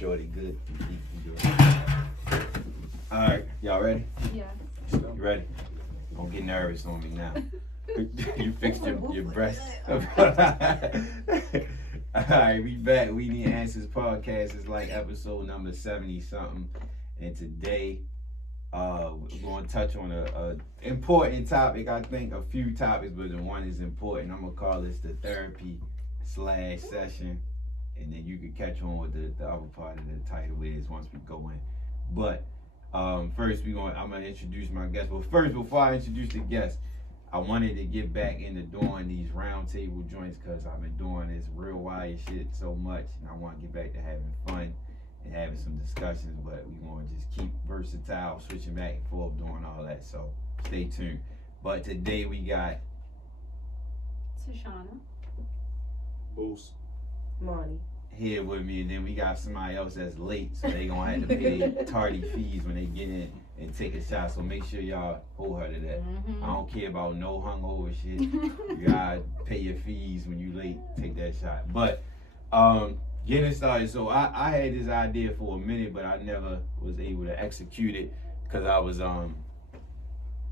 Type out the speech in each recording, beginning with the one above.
Shorty, good. All right, y'all ready? Yeah. You ready? Don't get nervous on me now. You fixed your breast. All right, we back. We Need Answers podcast is like episode number 70 something, and today we're going to touch on a important topic. I think a few topics, but the one is important. I'm gonna call this the therapy / session, and then you can catch on with the other part of the title is once we go in. But first I'm gonna introduce my guest. But first, before I introduce the guest, I wanted to get back into doing these round table joints because I've been doing this real wired shit so much, and I want to get back to having fun and having some discussions. But we want to just keep versatile, switching back and forth, doing all that. So stay tuned. But today we got Tashauna. Boosta. Monnie. here with me, and then we got somebody else that's late, so they gonna have to pay their tardy fees when they get in and take a shot. So make sure y'all hold her to that. I don't care about no hungover shit. You gotta pay your fees when you late. Take that shot. But getting started. So I had this idea for a minute, but I never was able to execute it because I was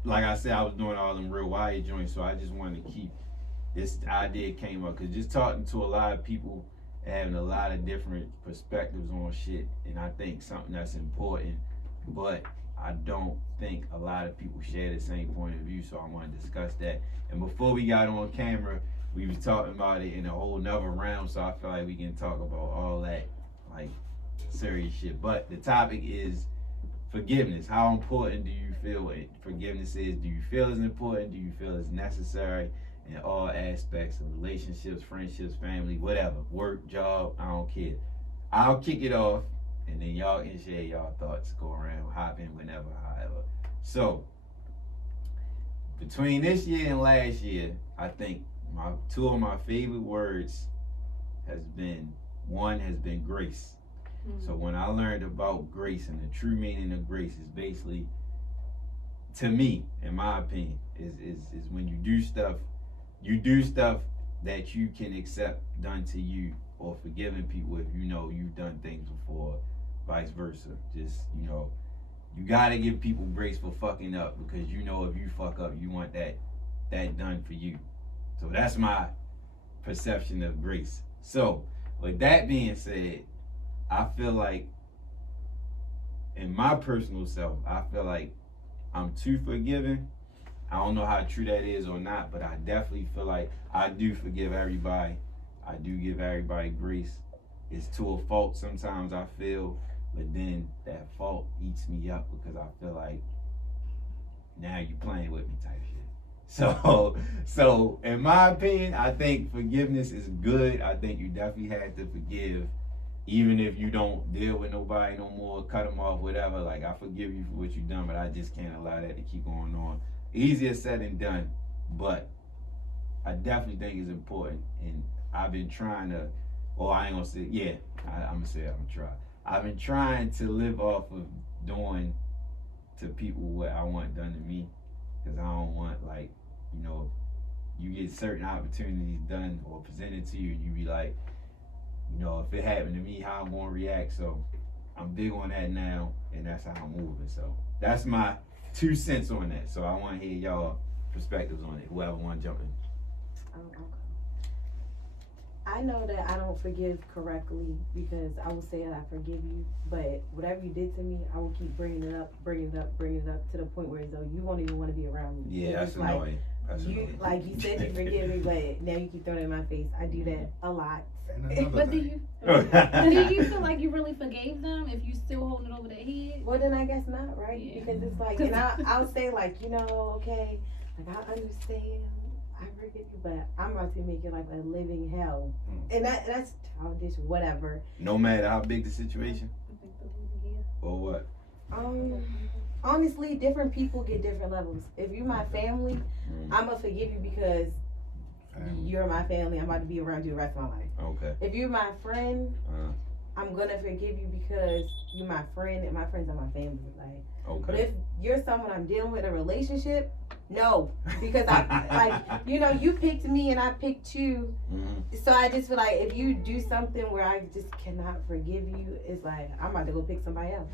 like I said, I was doing all them real wire joints. So I just wanted to keep this idea came up because just talking to a lot of people, having a lot of different perspectives on shit, and I think something that's important, but I don't think a lot of people share the same point of view, so I want to discuss that. And before we got on camera, we was talking about it in a whole nother round, so I feel like we can talk about all that, like, serious shit. But the topic is forgiveness. How important do you feel forgiveness is? Do you feel it's important? Do you feel it's necessary? In all aspects of relationships, friendships, family, whatever, work, job, I don't care. I'll kick it off, and then y'all can share y'all thoughts, go around, hop in whenever, however. So, between this year and last year, I think two of my favorite words one has been grace. So when I learned about grace and the true meaning of grace is basically, to me, in my opinion, is when you do stuff that you can accept done to you, or forgiving people if you know you've done things before, vice versa. Just, you gotta give people grace for fucking up, because if you fuck up, you want that done for you. So that's my perception of grace. So with that being said, I feel like in my personal self, I feel like I'm too forgiving. I don't know how true that is or not, but I definitely feel like I do forgive everybody. I do give everybody grace. It's to a fault sometimes, I feel, but then that fault eats me up because I feel like now you playing with me type shit. So in my opinion, I think forgiveness is good. I think you definitely have to forgive, even if you don't deal with nobody no more, cut them off, whatever. Like, I forgive you for what you've done, but I just can't allow that to keep going on. Easier said than done, but I definitely think it's important, and I've been trying to, I ain't gonna say, yeah, I'm gonna say I'm gonna try. I've been trying to live off of doing to people what I want done to me, because I don't want, like, you get certain opportunities done or presented to you, and you be like, if it happened to me, how I'm gonna react. So I'm big on that now, and that's how I'm moving. So that's my 2 cents on that. So I want to hear y'all perspectives on it. Whoever want to jump in. I know that I don't forgive correctly because I will say that I forgive you, but whatever you did to me, I will keep bringing it up to the point where you won't even want to be around me. Yeah, that's annoying. Like you said you forgive me, but now you keep throwing it in my face. I do that a lot. But do you feel like you really forgave them if you still holding it over their head? Well, then I guess not, right? Yeah. Because it's like, and I'll say like, okay, like I understand, I forgive you, but I'm about to make it like a living hell, and that's childish, whatever. No matter how big the situation, or what. Honestly, different people get different levels. If you're my family, I'm gonna forgive you because you're my family. I'm about to be around you the rest of my life. Okay. If you're my friend, I'm gonna forgive you because you're my friend, and my friends are my family. Like, okay. But if you're someone I'm dealing with in a relationship, No, because I like you picked me and I picked you, so I just feel like if you do something where I just cannot forgive you, it's like I'm about to go pick somebody else.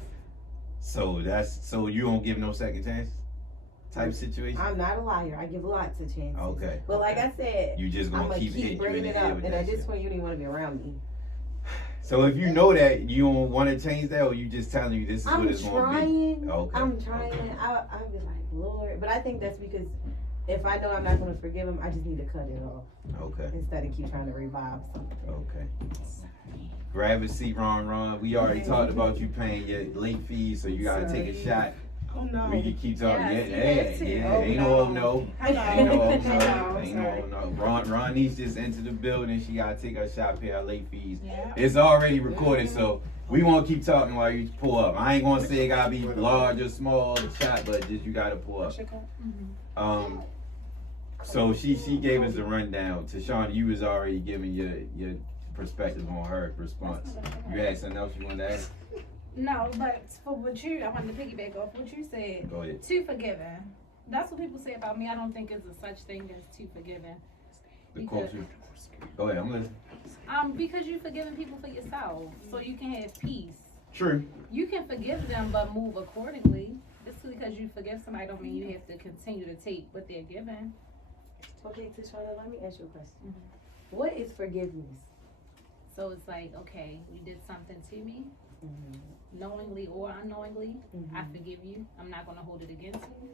So you don't give no second chance type situation. I'm not a liar. I give lots of chances. Okay. But like I said, You just I'm gonna keep hitting you in bringing the it head up, with and that at this shit. point, you don't even want to be around me. So if you know that, you don't want to change that, or you just telling you this is what it's gonna be. Okay. I'm trying. Okay. I'll be like, Lord, but I think that's because if I know I'm not going to forgive him, I just need to cut it off. Okay. Instead of keep trying to revive something. Okay. Grab a seat, Ron. We already talked about you paying your late fees, so you gotta take a shot. Oh no. We can keep talking. Yes, Yeah. Oh, Ain't no. no. Hello. Ain't no. Hello. Ain't no. Roneice just entered the building. She gotta take her shot, pay her late fees. Yeah. It's already recorded, so we won't keep talking while you pull up. I ain't gonna say it gotta be large or small the shot, but just you gotta pull up. So she gave us a rundown. Tashauna, you was already giving your perspective on her response. You had something else you wanted to ask? No, but for what I wanted to piggyback off what you said. Go ahead. Too forgiving. That's what people say about me. I don't think it's a such thing as too forgiving. The culture. Go ahead, I'm listening. Because you're forgiving people for yourself, so you can have peace. True. You can forgive them, but move accordingly. Just because you forgive somebody don't mean you have to continue to take what they're giving. Okay, Tashauna, let me ask you a question. What is forgiveness? So it's like, okay, you did something to me, knowingly or unknowingly. I forgive you. I'm not going to hold it against you.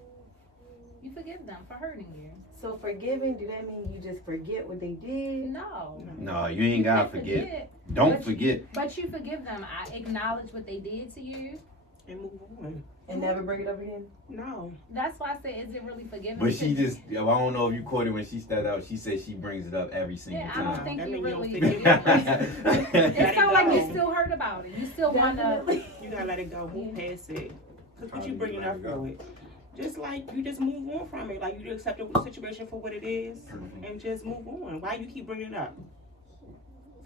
You forgive them for hurting you. So forgiving, do that mean you just forget what they did? No. No, you ain't gotta can't forget. Don't forget. But you forgive them. I acknowledge what they did to you. And move on. And never bring it up again? No. That's why I said, is it really forgiving? But she Because- just, I don't know if you caught it when she started out. She said she brings it up every single Yeah, I time. don't think That you mean you don't really think forgive it them. It sounds like go. you're still hurt about it. You still want to. Definitely. You gotta let it go. Move past it. Cause what you How bringing do you up let it go? for it? Just like you just move on from it. Like you accept the situation for what it is and just move on. Why you keep bringing it up?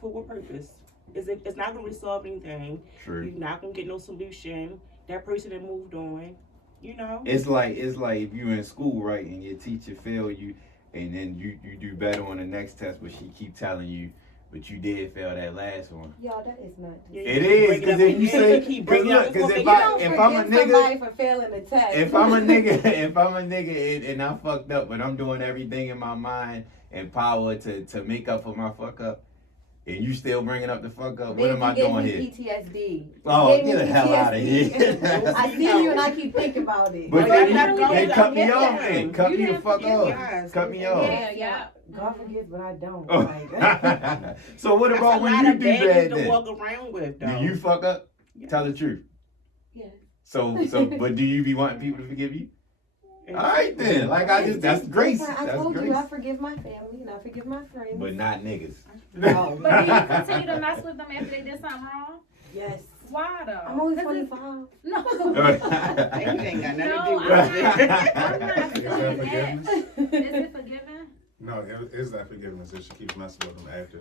For what purpose? It's not gonna resolve anything. True. You're not gonna get no solution. That person that moved on. You know. It's like if you in school, right, and your teacher failed you, and then you do better on the next test, but she keep telling you, but you did fail that last one. Y'all, that is not. Yeah, It you is, bring it because up if you again, say, keep because bringing it look, up because before if you don't I'm a forgive nigga, somebody for failing the test. if I'm a nigga and I fucked up, but I'm doing everything in my mind and power to make up for my fuck up, and you still bringing up the fuck up, what am I doing here? PTSD. Oh, Gave me get the hell out of PTSD. here. I see you and I keep thinking about it. But Well, then, you then cut me get off that. then. Cut You me the have fuck to- off. Yes. Cut me off. Yeah. God forgives, but I don't. Oh. Like, So what That's about a when lot you of do baggage bad to then? walk around with, though. Do you fuck up? Yeah. Tell the truth. yes. So, but do you be wanting people to forgive you? All right then. Like that's grace. I That's told grace. you I forgive my family and I forgive my friends. But not niggas. No. But do you continue to mess with them after they did something wrong? Yes. Why though? I'm only 'Cause it's- 25. No. Ain't got nothing No, to do with it. I'm not Is that saying that. forgiveness? Is it forgiving? No, is that forgiveness if she keeps messing with him after?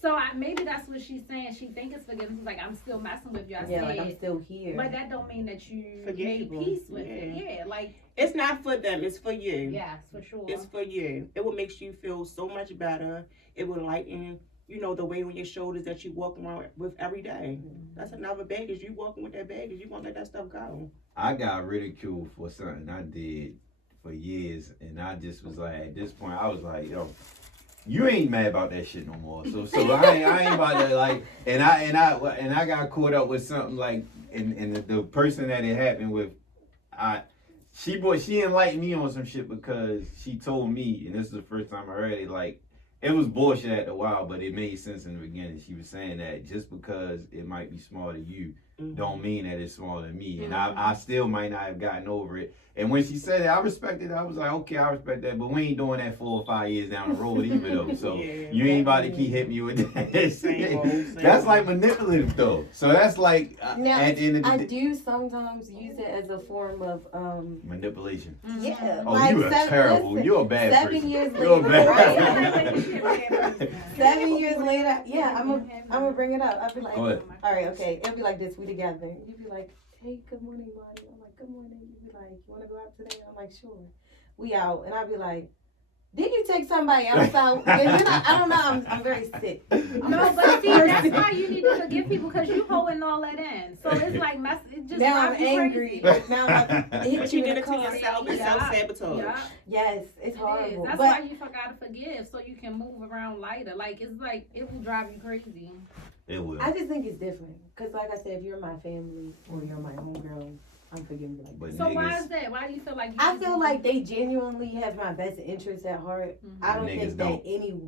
So maybe that's what she's saying. She think it's forgiveness. It's like, I'm still messing with you. I Yeah, said, like I'm still here. but that don't mean that you made Forgivable. peace with it. Yeah, like It's not for them. It's for you. yes, for sure. It's for you. It will make you feel so much better. It will lighten, the weight on your shoulders that you walk around with every day. That's another baggage. You walking with that baggage. You won't let that stuff go. I got ridiculed for something I did for years, and I just was like, at this point, I was like, yo, you ain't mad about that shit no more. So I ain't about to like, and I got caught up with something like, and the person that it happened with, she enlightened me on some shit because she told me, and this is the first time I heard it, like, it was bullshit at a while, but it made sense in the beginning. She was saying that just because it might be small to you, don't mean that it's small to me. And I still might not have gotten over it. And when she said it, I respected it. I was like, okay, I respect that. But we ain't doing that 4 or 5 years down the road either, though. So Yeah, you ain't about to keep hitting me with that. Same old, same That's old. like manipulative, though. So that's like, Now, at the end of the I day, do sometimes use it as a form of manipulation. yeah. Oh, like you are terrible. listen, You're a bad 7 person. years You're a later, bad right? 7 years later, yeah, I'm gonna bring it up. I'll be like, Go ahead. all right, okay. It'll be like this. We together. You'd be like, hey, good morning, Monnie. I'm like, good morning. You'd be like, you wanna go out today? I'm like, sure. we out, and I'll be like, did you take somebody else out? And then I don't know, I'm very sick. No, but see, that's why you need to forgive people, because you holding all that in. So it's like, it just Now I'm drives you angry. crazy. Like, now I hit But you you in did the it to car. yourself. It's Yeah. self-sabotage. Yeah. Yes, it's It is. horrible. That's But why you gotta forgive, so you can move around lighter. Like, it's like, it will drive you crazy. It will. I just think it's different. Because like I said, if you're my family or you're my homegirl, I'm forgiving you. But So why niggas, is that? Why do you feel like you I feel like they genuinely have my best interest at heart. Mhm. I don't Niggas think don't. that any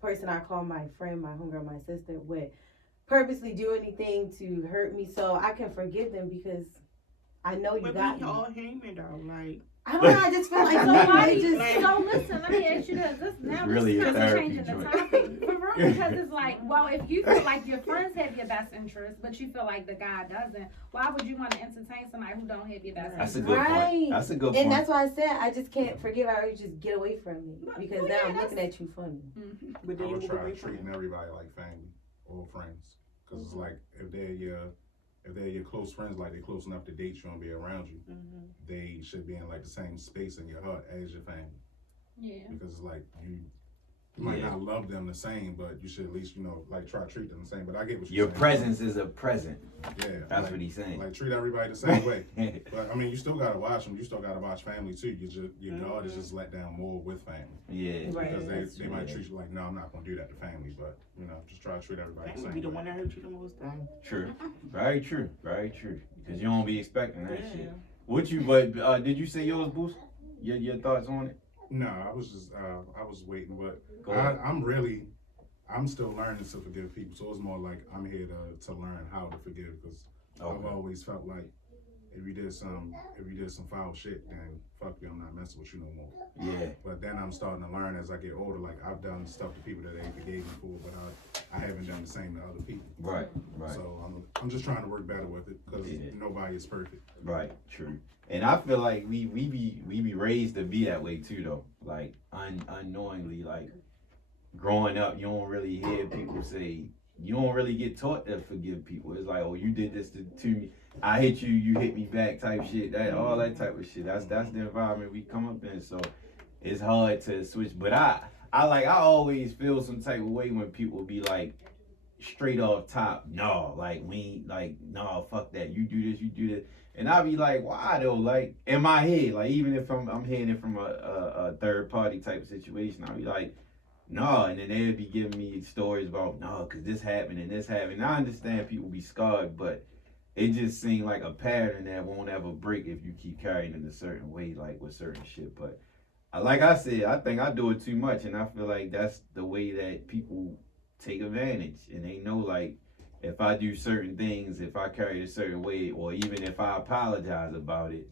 person I call my friend, my homegirl, my sister would purposely do anything to hurt me. So I can forgive them because I know you But got we me. all human though. Like, I don't know. I just feel like So somebody why do you, just. so listen, let me ask you this. Now really this a is kind of therapy changing the joint. topic. For real, because it's like, well, if you feel like your friends have your best interest, but you feel like the guy doesn't, why would you want to entertain somebody who don't have your best that's a interest? good Right. point. That's a good And point. that's why I said I just can't forgive. I would just get away from me because Well, now yeah, I'm that's- looking at you funny. Mhm. but I then you would move try away from treating it. everybody like family or friends, because it's like if they're your close friends, like they're close enough to date you and be around you, Mhm. they should be in like the same space in your heart as your family. Yeah. Because it's like you might Yeah. not love them the same, but you should at least like try to treat them the same. But I get what you're Your saying. presence is a present. Yeah, That's like, what he's saying. Like treat everybody the same way. But I mean, you still gotta watch them. You still gotta watch family too. Your guard is just let down more with family Yeah. Right. because that's they might true. treat you like, no, I'm not gonna do that to family. But just try to treat everybody the Family same. be the way. one that hurt you the most time. True. Very true. Very true. Because you don't be expecting that Yeah. shit. What you? But did you say yours, Boost? Your thoughts on it? No, I was just I was waiting, but Go ahead. I'm still learning to forgive people. So it's more like I'm here to learn how to forgive because I've Okay. always felt like if you did some foul shit, then fuck you, I'm not messing with you no more. Yeah. But then I'm starting to learn as I get older. Like I've done stuff to people that they forgave me for, but I haven't done the same to other people. Right. Right. So I'm just trying to work better with it because Yeah. nobody is perfect. Right, true. And I feel like we be raised to be that way too though. Like unknowingly, like growing up, you don't really hear people say, you don't really get taught to forgive people. It's like, oh, you did this to me. I hit you, you hit me back type shit. That all that type of shit. That's the environment we come up in. So it's hard to switch. But I always feel some type of way when people be like straight off top, no, like we ain't like, no, fuck that. You do this, you do that. And I be like, why though? Like in my head, like even if I'm hearing it from a third party type of situation, I be like, no, and then they'd be giving me stories about no, cause this happened and this happened. And I understand people be scarred, but it just seemed like a pattern that won't ever break if you keep carrying it a certain way, like with certain shit. But like I said, I think I do it too much, and I feel like that's the way that people take advantage, and they know like if I do certain things, if I carry it a certain way, or even if I apologize about it,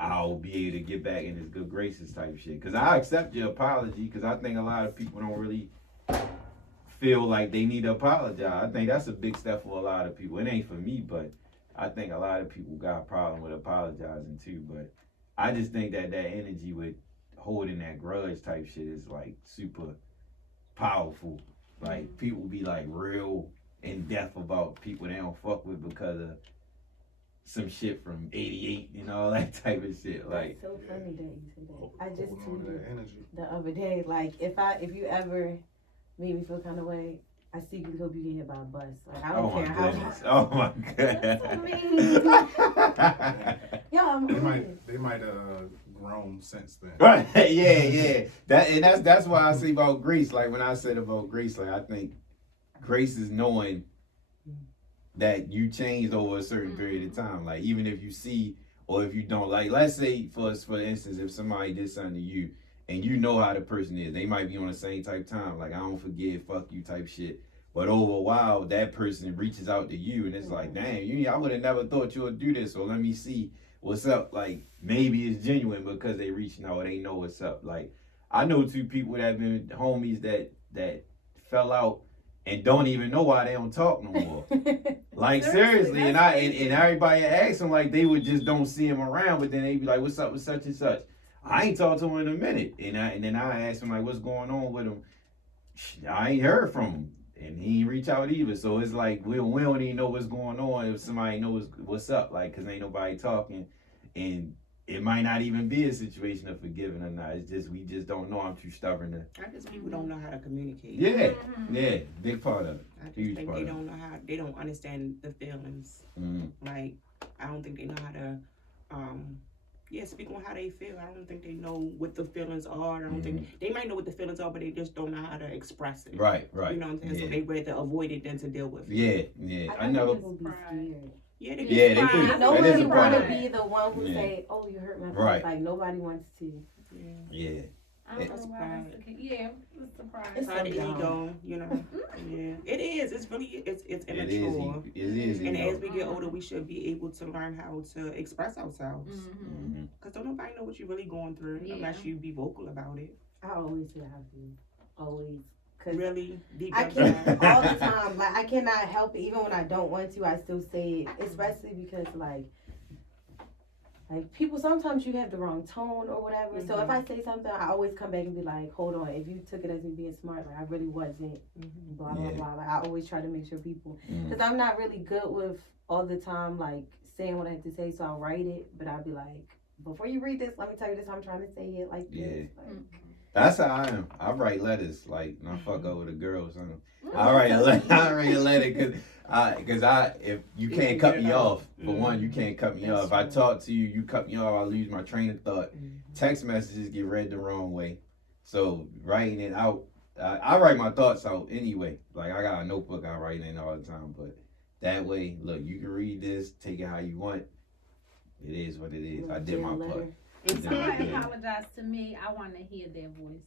I'll be able to get back in his good graces type shit. Cause I accept your apology, cause I think a lot of people don't really feel like they need to apologize. I think that's a big step for a lot of people. It ain't for me, but I think a lot of people got a problem with apologizing too. But I just think that energy with holding that grudge type shit is like super powerful. Like people be like real in depth about people they don't fuck with because of some shit from '88 and all that type of shit. Like, It's so funny that you say that. I just Holding on to tweeted that energy. the other day, like if you ever made me feel kind of way, I secretly hope you get hit by a bus. Like I oh don't my care how. goodness, oh my That's what I goodness. mean. Yeah, I'm They honest. might have grown since then. Right, yeah. That's why I say about grace. Like when I said about grace, like I think grace is knowing that you changed over a certain period of time. Like even if you see or if you don't, like let's say for instance, if somebody did something to you and you know how the person is, they might be on the same type time. Like I don't forgive, fuck you type shit. But over a while, that person reaches out to you and it's like, damn, I would have never thought you would do this. So let me see what's up. Like maybe it's genuine because they reaching out, they know what's up. Like I know two people that have been homies that fell out and don't even know why they don't talk no more. Like seriously, and everybody asks them like they would just don't see him around, but then they be like, "What's up with such and such?" I ain't talked to him in a minute, and then I asked him like, "What's going on with him?" I ain't heard from him, and he ain't reach out either. So it's like we don't even know what's going on if somebody knows what's up, like, cause ain't nobody talking, and it might not even be a situation of forgiving or not. It's just we just don't know. I'm too stubborn to. I guess people don't know how to communicate. Yeah, yeah, big part of it. I just Huge think part they of it. don't know how. They don't understand the feelings. Like I don't think they know how to. Speak on how they feel. I don't think they know what the feelings are. I don't think they might know what the feelings are, but they just don't know how to express it. Right. You know what I'm saying? So they rather avoid it than to deal with it. Yeah. I know. People be scared. Yeah, Yeah, they do. That is Nobody a part want of to it. be the one who Yeah. say, "Oh, you hurt my feelings." Right. Like nobody wants to. Yeah. I don't That's know why pride. that's the case. Yeah, it's the pride. It's Pride, so dumb. ego, you know. Yeah, it is. It's really it's immature. It is. And ego. as we get older, we should be able to learn how to express ourselves. Cause don't nobody know what you're really going through unless you be vocal about it. I always say I do. Always. Cause Really deep I inside. can't all the time. Like I cannot help it. Even when I don't want to, I still say it. Especially because like people, sometimes you have the wrong tone or whatever. So if I say something, I always come back and be like, hold on. If you took it as me being smart, like I really wasn't. Blah blah blah. Like I always try to make sure people, because I'm not really good with all the time like saying what I have to say. So I'll write it, but I'll be like, before you read this, let me tell you this. I'm trying to say it like this. Like, That's how I am. I write letters, like, and I fuck up with a girl or something. I write a letter because if you can't cut me off, for one, you can't cut me off. If I talk to you, you cut me off, I lose my train of thought. Text messages get read the wrong way. So writing it out, I write my thoughts out anyway. Like I got a notebook I write in all the time, but that way, look, you can read this, take it how you want. It is what it is. I did my part. If somebody apologize to me, I want to hear their voice.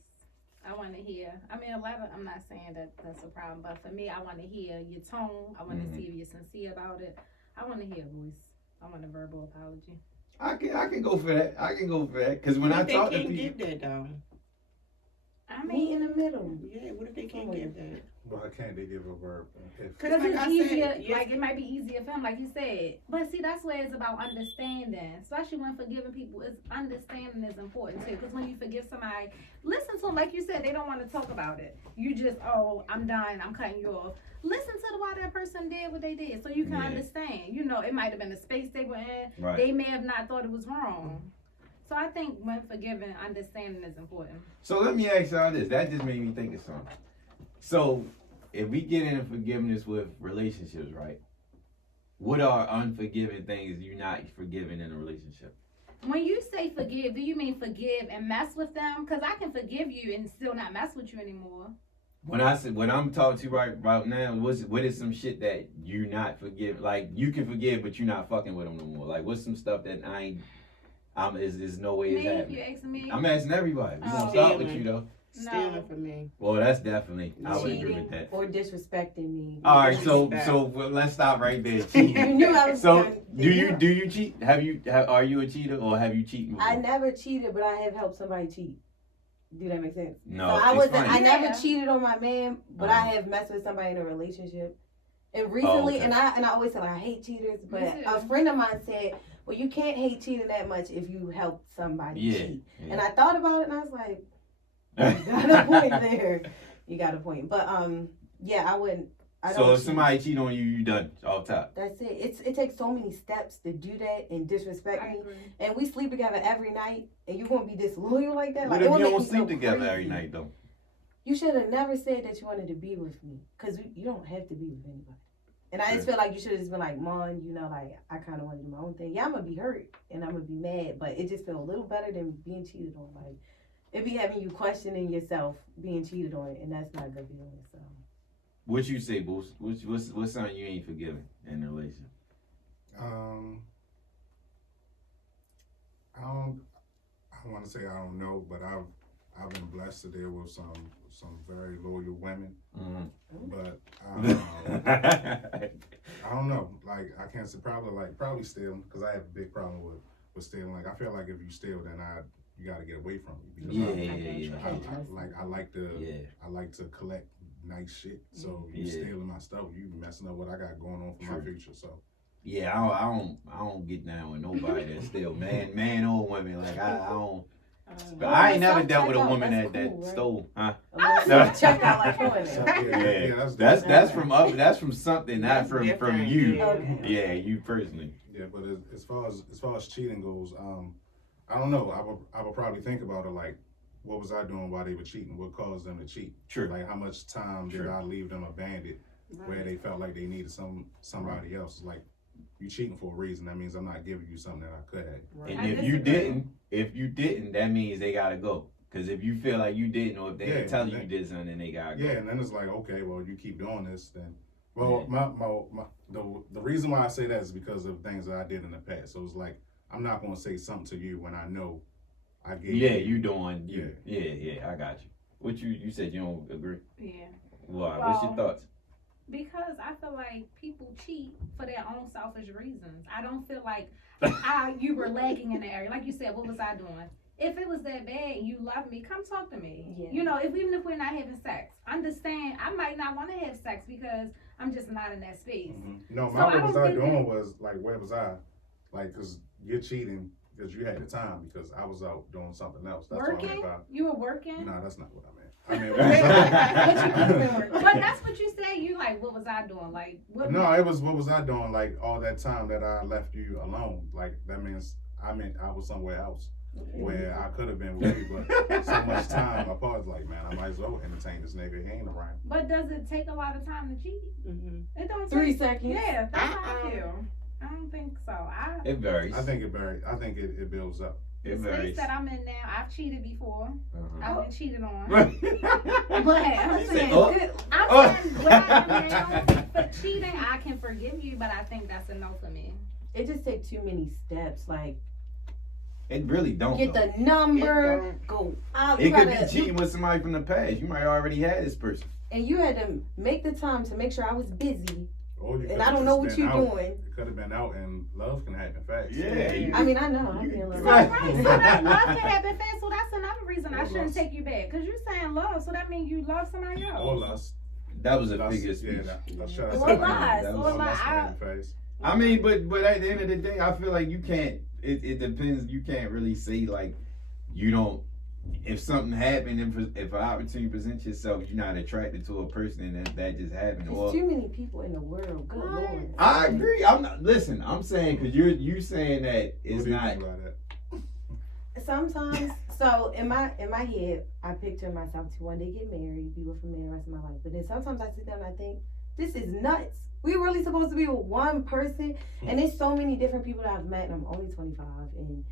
I want to hear. I mean, a lot of. I'm not saying that that's a problem, but for me, I want to hear your tone. I want to see if you're sincere about it. I want to hear a voice. I want a verbal apology. I can go for that. Because when I talk to people, they can't give that though. I meet mean, in the middle. Yeah, what if they can't give that? Why can't they give a verb? because like it's I easier. said, yes. Like it might be easier for him, like you said. But see, that's where it's about understanding. Especially when forgiving people, it's understanding is important too. Because when you forgive somebody, listen to them. Like you said, they don't want to talk about it. You just, oh, I'm done. I'm cutting you off. Listen to why that person did what they did, so you can understand. You know, it might have been a space they were in. Right. They may have not thought it was wrong. So I think when forgiving, understanding is important. So let me ask y'all this. That just made me think of something. So if we get into forgiveness with relationships, right? What are unforgiving things you're not forgiving in a relationship? When you say forgive, do you mean forgive and mess with them? Because I can forgive you and still not mess with you anymore. When I'm talking to you right now, what is some shit that you not forgive? Like you can forgive, but you're not fucking with them no more. Like what's some stuff that is no way it's Me, happening? you asking me? I'm asking everybody. We gonna Oh. start with you though. Stealing from me. Well, that's definitely. I would agree Cheating with that. or disrespecting me. All right, so Disrespect. well, let's stop right there. Cheating. You knew I was So gonna- do you cheat? Are you a cheater or have you cheated before? I never cheated, but I have helped somebody cheat. Do that make sense? No, So I it's wasn't. funny. I never Yeah. cheated on my man, but I have messed with somebody in a relationship. And recently, okay. and I always say like, I hate cheaters, but Me too. a friend of mine said, "Well, you can't hate cheating that much if you help somebody cheat." And I thought about it, and I was like, "You got a point there. You got a point." But yeah, I wouldn't. I don't So if cheat. somebody cheat on you, you done off top. That's it. It takes so many steps to do that and disrespect I me. agree. And we sleep together every night, and you gonna be disloyal like that? What Like if it would you make don't me sleep so together crazy. every night though? You should have never said that you wanted to be with me, cause you don't have to be with anybody. And I just feel like you should have just been like, Mon, you know, like I kind of want to do my own thing. Yeah, I'm gonna be hurt and I'm gonna be mad, but it just feel a little better than being cheated on. Like it be having you questioning yourself being cheated on, and that's not a good feeling. So. What you say, Boost? What's something you ain't forgiving in a relationship? I don't want to say I don't know, but I've been blessed to deal with some very loyal women. But I don't know. Like I can't say probably stealing, because I have a big problem with stealing. Like I feel like if you steal, then you got to get away from me. Because I like to collect nice shit. So you stealing my stuff, you messing up what I got going on for my future. So. Yeah, I don't get down with nobody that steal, man or women. Like I don't. But I ain't never dealt with a woman that stole, huh? Check out like doing it. That's from something, not from you. Okay. Yeah, you personally. Yeah, but as far as cheating goes, I don't know. I would probably think about it like, what was I doing while they were cheating? What caused them to cheat? True. Like, how much time did I leave them abandoned where they felt like they needed somebody else? Like, you cheating for a reason. That means I'm not giving you something that I could have. Right. And if you didn't, that means they gotta go. Because if you feel like you didn't, or if they tell you did something, then they gotta go. Yeah, and then it's like, okay, well, you keep doing this, then. Well, the reason why I say that is because of things that I did in the past. So it's like, I'm not gonna say something to you when I know I gave you. You doing. Yeah, I got you. What you said you don't agree? Yeah. Why? What's your thoughts? Because I feel like people cheat for their own selfish reasons. I don't feel like you were lagging in the area. Like you said, what was I doing? If it was that bad and you love me, come talk to me. Yeah. You know, even if we're not having sex, understand I might not want to have sex because I'm just not in that space. Mm-hmm. No, what was I doing was like, where was I? Like, because you're cheating because you had the time because I was out doing something else. That's working? You were working? No, that's not what I meant. But that's what you said. You like, what was I doing? Like, what was what was I doing? Like all that time that I left you alone. Like that means I was somewhere else where I could have been with you, but so much time apart. Like, man, I might as well entertain this nigga. He ain't around. But does it take a lot of time to cheat? Mm-hmm. It don't. 3 seconds. Yeah, that's how I feel. I don't think so. It varies. I think it varies. I think it builds up. The space that I'm in now, I've cheated before. I've been cheated on. But I'm saying, where I am now, for cheating, I can forgive you, but I think that's a no for me. It just takes too many steps. Like, it really don't. Get the number, go out. It could be cheating with somebody from the past. You might already had this person. And you had to make the time to make sure I was busy. And I don't know what you're doing. It could have been out, and love can happen fast. Yeah. I mean, I know. I feel right. So that love can happen fast. So that's another reason I shouldn't take you back. Because you're saying love, so that means you love somebody else. Or lust. That was a figure speech. Or lies. I mean, but at the end of the day, I feel like you can't. It depends. You can't really say like you don't. If something happened, if an opportunity presents itself, you're not attracted to a person, and that just happened. There's too many people in the world. Good Lord. I agree. I'm not. Listen, I'm saying because you saying that it's not. Sometimes, so in my head, I picture myself to one day get married, be with a man the rest of my life. But then sometimes I sit down and I think, this is nuts. We're really supposed to be with one person, and there's so many different people that I've met, and I'm only 25, and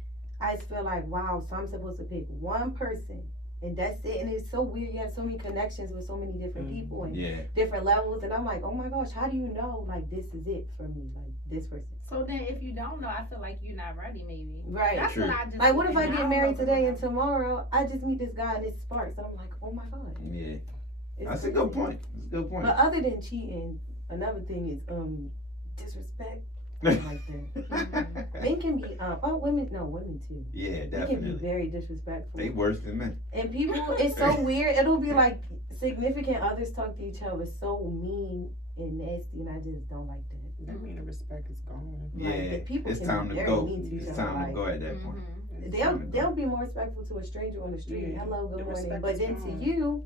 I just feel like, wow, so I'm supposed to pick one person, and that's it. And it's so weird. You have so many connections with so many different people and different levels. And I'm like, oh my gosh, how do you know, like, this is it for me, like, this person? So then if you don't know, I feel like you're not ready, maybe. Right. That's what I just like, what if I get married today and tomorrow I just meet this guy and it sparks? And I'm like, oh my God. Yeah. That's a good point. That's a good point. But other than cheating, another thing is disrespect. Like that. Men can be women too. Yeah, definitely. They can be very disrespectful. They worse than men. And people, it's so weird. It'll be like significant others talk to each other so mean and nasty, and I just don't like that. That mean the respect is gone. Yeah, people it's time to go. It's time to like, go at that point. They'll be more respectful to a stranger on the street. Yeah. Hello, good morning. But then to you.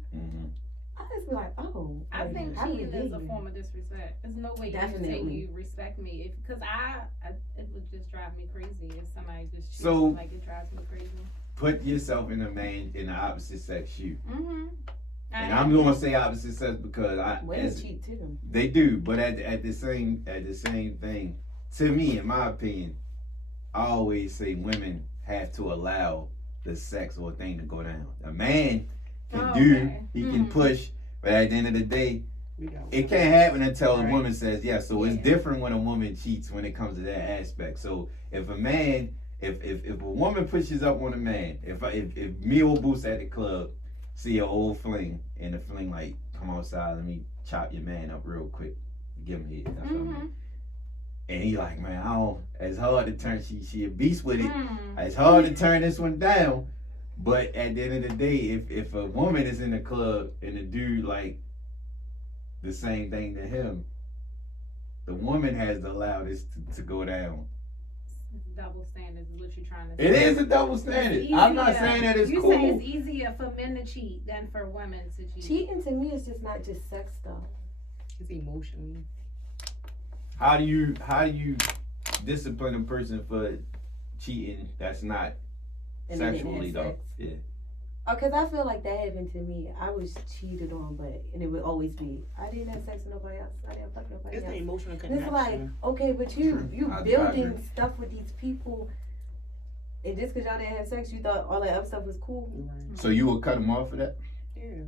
I just be like, oh. I think cheating is a form of disrespect. There's no way you respect me, because it would just drive me crazy if somebody just cheats. So, like, it drives me crazy. Put yourself in the opposite sex shoe. And I'm gonna say opposite sex because women cheat too. They do, but at the same thing, to me, in my opinion, I always say women have to allow the sex or thing to go down. A man can can push, but at the end of the day, it can't happen until a woman says yes. So it's different when a woman cheats when it comes to that aspect. So if a man, if a woman pushes up on a man, if me or Boosta at the club see an old fling and the fling like, come outside, let me chop your man up real quick, give him head. That's what I mean. And he like, man, it's hard to turn. She a beast with it. It's hard to turn this one down. But at the end of the day, if a woman is in the club and the dude like the same thing to him, the woman has to allow this to go down. Double standards is what you're trying to say. It is a double standard. I'm not saying that it's cool. You say it's easier for men to cheat than for women to cheat. Cheating to me is just not just sex stuff. It's emotionally. How do you discipline a person for cheating that's not and then Sexually they had though, sex. yeah. Because I feel like that happened to me. I was cheated on, and it would always be, I didn't have sex with nobody else. I didn't fuck nobody It's else. the emotional And connection. it's like, okay, but you I building agree. stuff with these people, and just because y'all didn't have sex, you thought all that other stuff was cool. Right. So you would cut them off for that? Yeah.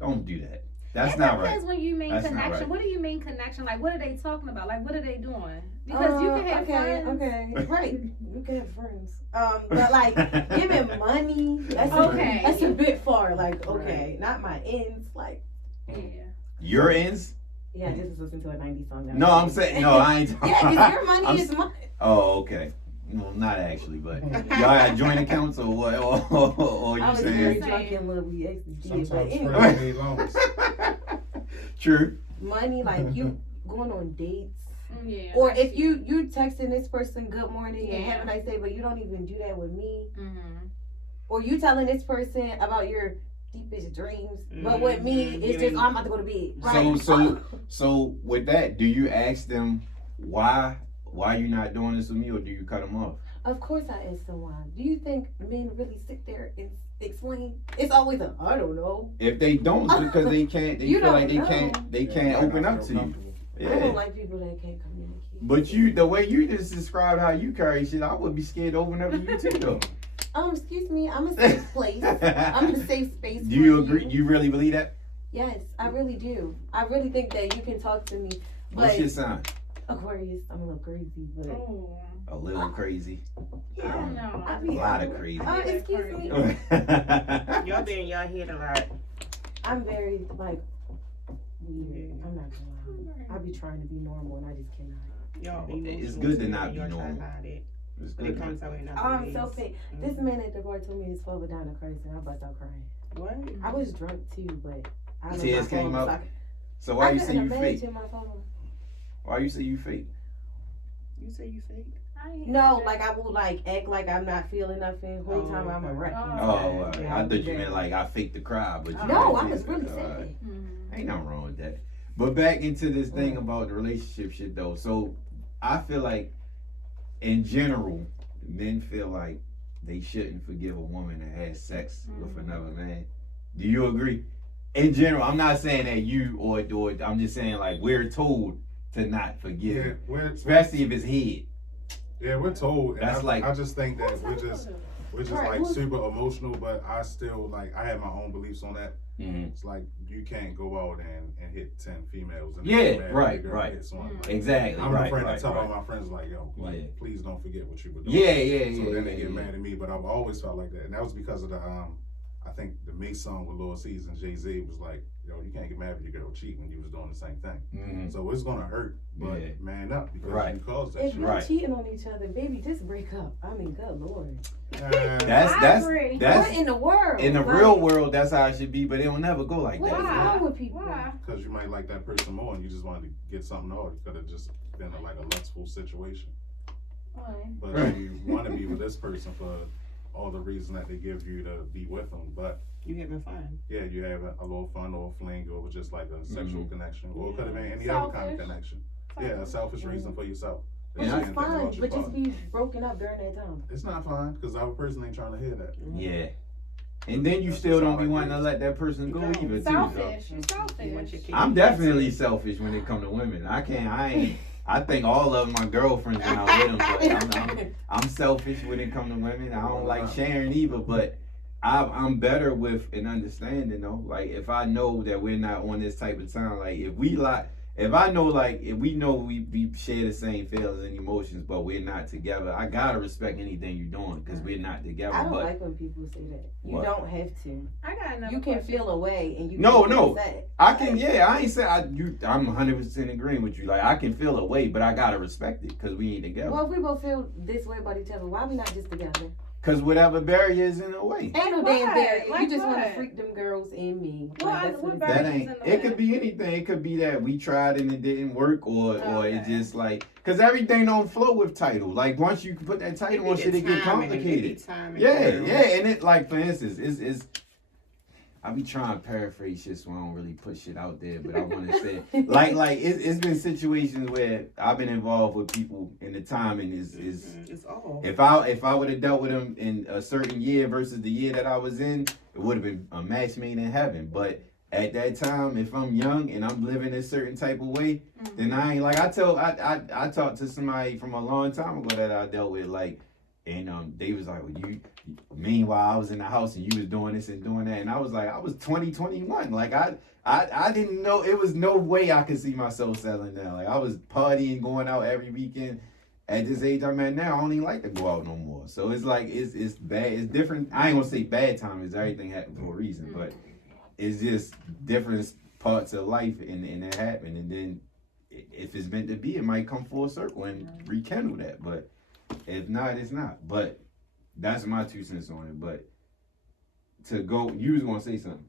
Don't do that. That's it not right. depends when you mean That's not connection. right. What do you mean connection? Like, what are they talking about? Like, what are they doing? Because you can have friends. Okay, right. You can have friends. But like giving money, that's Okay. that's a bit far. Like, okay, not my ends. Like, Yeah. Your ends? yeah, I just was listening to a '90s song. No, I'm saying no. I ain't. Yeah, because your money I'm is mine. Oh, okay. Well, not actually, but y'all got joint accounts or what? Or you I was very saying? drunk in love. We actually did, but Sometimes anyway, friends need loans. True. money, like you going on dates. Yeah. Or that's if you texting this person good morning and Yeah. have a nice day, but you don't even do that with me, Mhm. or you telling this person about your deepest dreams, but with me, it's just I'm about to go to bed. Right? So with that, do you ask them why you not doing this with me, or do you cut them off? Of course, I asked them why. Do you think men really sit there and explain? It's always a I don't know. If they don't, it's because they can't. They You feel like don't they know. can't. They can't open up to you. I don't Yeah. like people that can't communicate. But the way you just described how you carry shit, I would be scared to open up to you too, though. Excuse me, I'm a safe place. I'm in a safe space. Do you for agree? You really believe that? Yes, I really do. I really think that you can talk to me. What's But your sign? Aquarius, I'm a little crazy, but Oh, A little crazy. I don't know. I A mean, lot of crazy. Excuse me. Y'all be in y'all head a lot. I'm very like weird. I'm not gonna lie. I be trying to be normal and I just cannot. Y'all It's emotional good to too, not and be y'all try to normal. hide it. It's But it good. comes out in other I'm ways. so fake. This man at the bar told me his father down to Christ and I bust out crying. What? I was drunk too, but I love Tears my came father, out? so So why I you say couldn't you fake? imagine my father. Why you say you fake? You say you fake? No, like I will like act like I'm not feeling nothing. Whole time I'm a wreck. Oh, Yeah, I thought you meant like I faked the cry, but you No, I didn't was say really that. All right. sad. Ain't nothing wrong with that. But back into this thing about the relationship shit though. So I feel like in general, men feel like they shouldn't forgive a woman that has sex with another man. Do you agree? In general, I'm not saying that you or I'm just saying like we're told to not forgive, especially if it's head. Yeah, we're told. And That's like- I just think that we're just Right, like super emotional, but I still like I have my own beliefs on that. Mm-hmm. It's like you can't go out and hit 10 females. And Yeah, then get mad right, if your girl right. hits one. Like, Exactly. I'm right, a friend right, that tell all right. my friends like, yo, like, Yeah. please don't forget what you were doing. Yeah. So then they get mad at me, but I've always felt like that, and that was because of the I think the May song with Lil C's and Jay-Z was like, yo, you can't get mad if your girl cheat when you was doing the same thing. Mm-hmm. So it's gonna hurt, but Yeah. man up because Right. you caused that If shit. you're Right. cheating on each other, baby, just break up. I mean, good lord. That's agree. that's What in the world? in the Like, real world. That's how it should be, but it will never go like What that. is Why? wrong with people? Why? Because you might like that person more and you just wanted to get something out. It could have just been like a lustful situation. Why? But Right. you want to be with this person for all the reason that they give you to be with them. But You having fun? yeah, you have a little fun or a fling or just like a sexual connection. Or it could have been any other kind of Selfish. connection. Yeah, a selfish reason for yourself. Which Yeah, is And fine, about your but just partner. be broken up during that time. It's not fine because our person ain't trying to hear that. Yeah. And then you That's still just don't how be it wanting to is. let that person go No. either too. Selfish. You're You want your selfish. kids. I'm definitely selfish when it come to women. I think all of my girlfriends when I'm with them, but I'm selfish when it come to women. I don't like sharing either, but I'm better with an understanding though. Like if I know that we're not on this type of time, like if we know we share the same feelings and emotions, but we're not together, I gotta respect anything you're doing because we're not together. I don't But like when people say that. You What? don't have to. I got another You can question. feel away and you No, can no. be upset. I can, I ain't say I'm 100% agreeing with you. Like I can feel a way, but I gotta respect it because we ain't together. Well, if we both feel this way about each other, why we not just together? Because whatever barrier is in the way. Ain't no Like damn what? barrier. Like You just want to what? freak them girls and me. What- Like, that's what it is. barrier? That ain't. in the It way. could be anything. It could be that we tried and it didn't work, or it Okay. just like because everything don't flow with title. Like once you put that title on shit, it get complicated. Yeah, and it like for instance, it's I be trying to paraphrase shit so I don't really put shit out there, but I want to say, like it's been situations where I've been involved with people, and the timing is it's all. If I would have dealt with them in a certain year versus the year that I was in, it would have been a match made in heaven. But at that time, if I'm young and I'm living a certain type of way, then I ain't like I talked to somebody from a long time ago that I dealt with, like, and they was like, well, meanwhile I was in the house and you was doing this and doing that, and I was like, I was 21, like I didn't know, it was no way I could see myself settling down. Like I was partying, going out every weekend. At this age I'm at now, I don't even like to go out no more. So it's like it's bad, it's different. I ain't gonna say bad time, is everything happened for a reason, but it's just different parts of life and it happened, and then if it's meant to be, it might come full circle and rekindle that. But if not, it's not. But that's my 2 cents on it. But to go, you was gonna say something.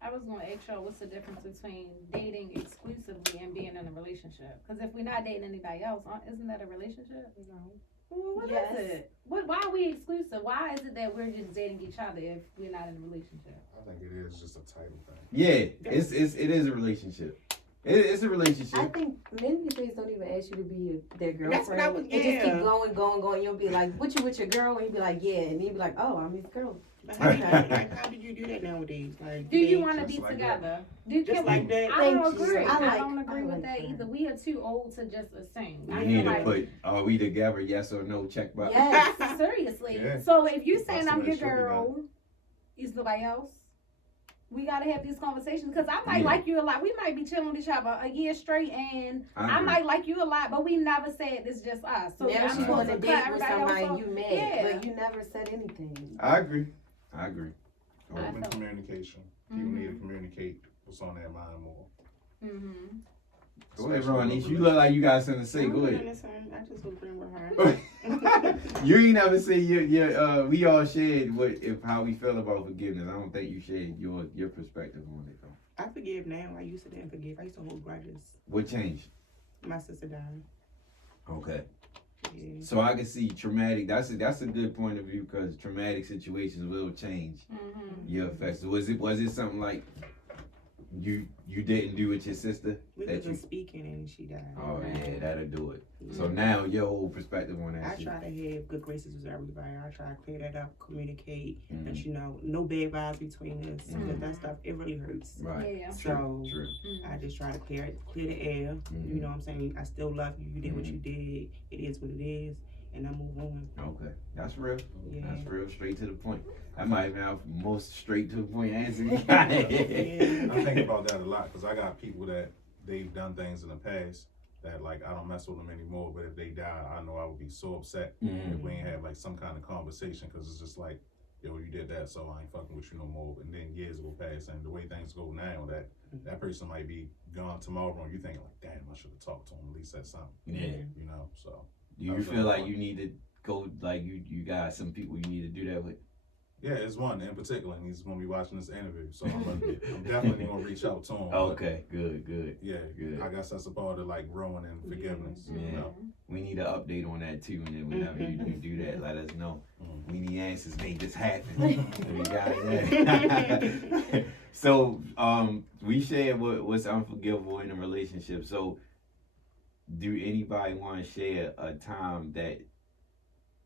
I was gonna ask y'all, what's the difference between dating exclusively and being in a relationship? Because if we're not dating anybody else, isn't that a relationship? No. Well, what is it? Why are we exclusive? Why is it that we're just dating each other if we're not in a relationship? I think it is just a title thing. Yeah, it is a relationship. It's a relationship. I think many people don't even ask you to be their girlfriend. That's what I was. It just keep going. You'll be like, "What you with your girl?" And you'll be like, "Yeah," and you'll be like, "Oh, I'm his girl." How did you do that nowadays? Like, do you want to be just like together? Just like that. I don't Thank you. agree. I don't agree with that that. either. We are too old to just assume. We I need feel to like, put, are we together, yes or no, check box. Yes. seriously. Yeah. So if you saying That's I'm the way your it should be girl, is nobody else? We gotta have these conversations because I might Yeah. like you a lot. We might be chilling with each other a year straight, and I agree. might like you a lot, but we never said it's just us. So Now I'm she's on supposed a to date cut with everybody somebody else off. you met, Yeah. but you never said anything. I agree. Open communication. People need to communicate what's on their mind more. Mm-hmm. Go ahead, Roneice. You look like you got something to say. Go ahead. I just was agreeing with her. You ain't never say your we all shared how we feel about forgiveness. I don't think you shared your perspective on it though. I forgive now. I used to didn't forgive. I used to hold grudges. What changed? My sister died. Okay. Yeah. So I can see traumatic. That's a good point of view because traumatic situations will change your effects. So was it something like you didn't do with your sister? We wasn't speaking and she died. Oh yeah, that'll do it. Yeah. So now your whole perspective on that. I shit. try to have good graces with everybody. I try to clear that up, communicate, Mhm. and no bad vibes between us. Because that stuff, it really hurts. Right. Yeah. So True. I just try to clear the air. Mhm. You know what I'm saying? I still love you. You did what you did. It is what it is. And I move on. Okay. That's real. Yeah. That's real. Straight to the point. That might have been our most straight to the point answer we got. I think about that a lot because I got people that they've done things in the past that like I don't mess with them anymore. But if they die, I know I would be so upset if we ain't had like some kind of conversation because it's just like, yo, you did that, so I ain't fucking with you no more. And then years will pass, and the way things go now, that person might be gone tomorrow, and you thinking like, damn, I should have talked to him at least at something. Yeah. You know, so. Do you feel like you need to go, like you got some people you need to do that with? Yeah, it's one in particular, and he's going to be watching this interview, so I'm definitely going to reach out to him. Okay, good. Yeah, Good. I guess that's a part of like growing and forgiveness. Yeah. You know? We need an update on that too, and then whenever you do that, let us know. We need answers, make this happen. We got it. So, we shared what's unforgivable in a relationship. So, do anybody want to share a time that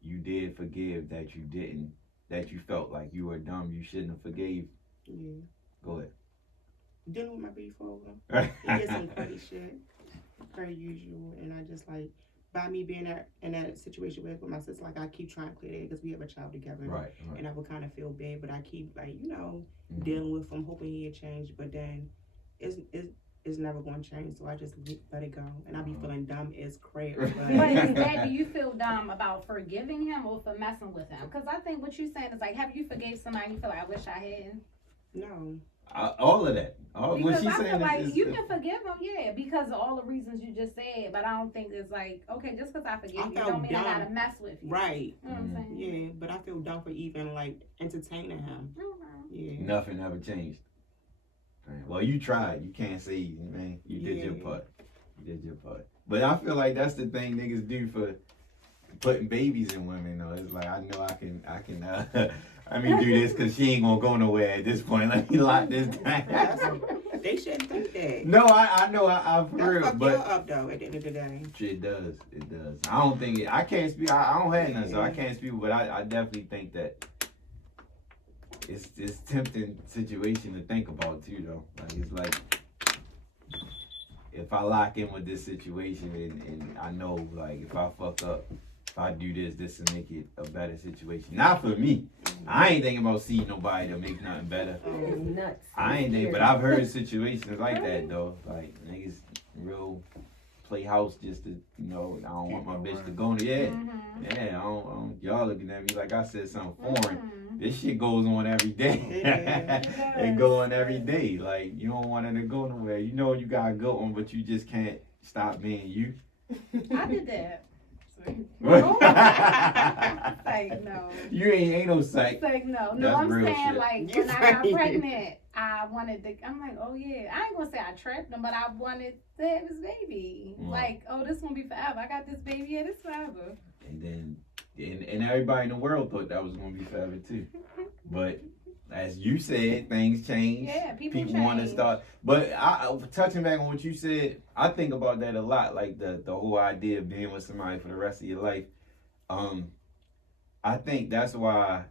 you did forgive that you didn't, that you felt like you were dumb, you shouldn't have forgave? Yeah. Go ahead. Dealing with my beef over. He did some petty shit. Per usual. And I just like, by me being in that situation with my sister, like I keep trying to clear it because we have a child together. Right. And I would kind of feel bad, but I keep like, dealing with him, hoping he'd change. But then it's never going to change, so I just let it go. And I be feeling dumb as crap. But is that, do you feel dumb about forgiving him or for messing with him? Because I think what you're saying is like, have you forgave somebody and you feel like, I wish I hadn't? No. All of that. What Because she's I saying feel like is you can forgive him, yeah, because of all the reasons you just said. But I don't think it's like, okay, just because I forgive you, don't mean I gotta mess with you. Right. You know what I'm saying? Yeah, but I feel dumb for even like entertaining him. Yeah. Nothing ever changed. Well, you tried. You can't say, man, you did your part. You did your part. But I feel like that's the thing niggas do for putting babies in women. Though it's like I know I can Let me do this because she ain't gonna go nowhere at this point. Let me lock this down. They shouldn't think that. No, I know, I've heard, Fuck but you up though. At the end of the day, it does. I don't think I can't speak. I don't have none, so I can't speak. But I definitely think that it's tempting situation to think about too, though. Like it's like if I lock in with this situation and I know like if I fuck up, if I do this will make it a better situation. Not for me. I ain't thinking about seeing nobody to make nothing better. Nuts. I ain't thinking, but I've heard situations like that though. Like niggas real play house just to, I don't want my bitch to go. Yeah, I don't. Y'all looking at me like I said something foreign. This shit goes on every day. It go on every day. Like you don't want it to go nowhere. You know you gotta go on, but you just can't stop being you. I did that. Like no. You ain't no psych. Like no. That's I'm real saying shit. like when I got pregnant, I wanted to. I'm like, oh yeah. I ain't gonna say I trapped him, but I wanted to have this baby. Like, oh, this gonna be forever. I got this baby. Yeah, this forever. And then, and everybody in the world thought that was gonna be forever too. But as you said, things change. Yeah, people want to change. start. But I touching back on what you said, I think about that a lot. Like the whole idea of being with somebody for the rest of your life. I think that's why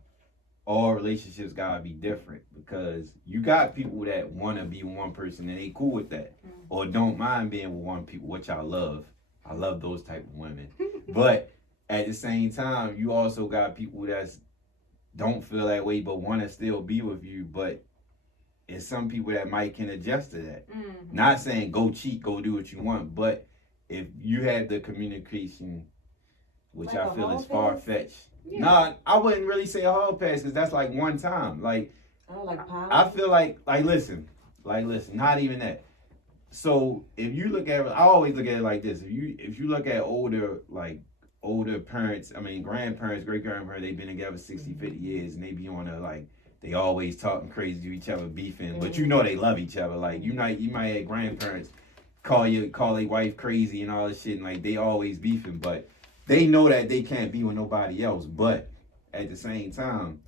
all relationships gotta be different, because you got people that want to be with one person and they cool with that, or don't mind being with one people, which I love. I love those type of women. But at the same time, you also got people that's don't feel that way but want to still be with you. But it's some people that might can adjust to that. Not saying go cheat, go do what you want, but if you have the communication, which Like I feel a is hall far pass? fetched. Yeah. Nah, I wouldn't really say a hall pass because that's like one time. Like I don't like power. I feel like listen, not even that. So if you look at it, I always look at it like this. If you look at older parents, I mean grandparents, great grandparents, they've been together 60, 50 years and they be on a like they always talking crazy to each other, beefing, but you know they love each other. Like you might have grandparents call their wife crazy and all this shit, and like they always beefing, but they know that they can't be with nobody else. But at the same time,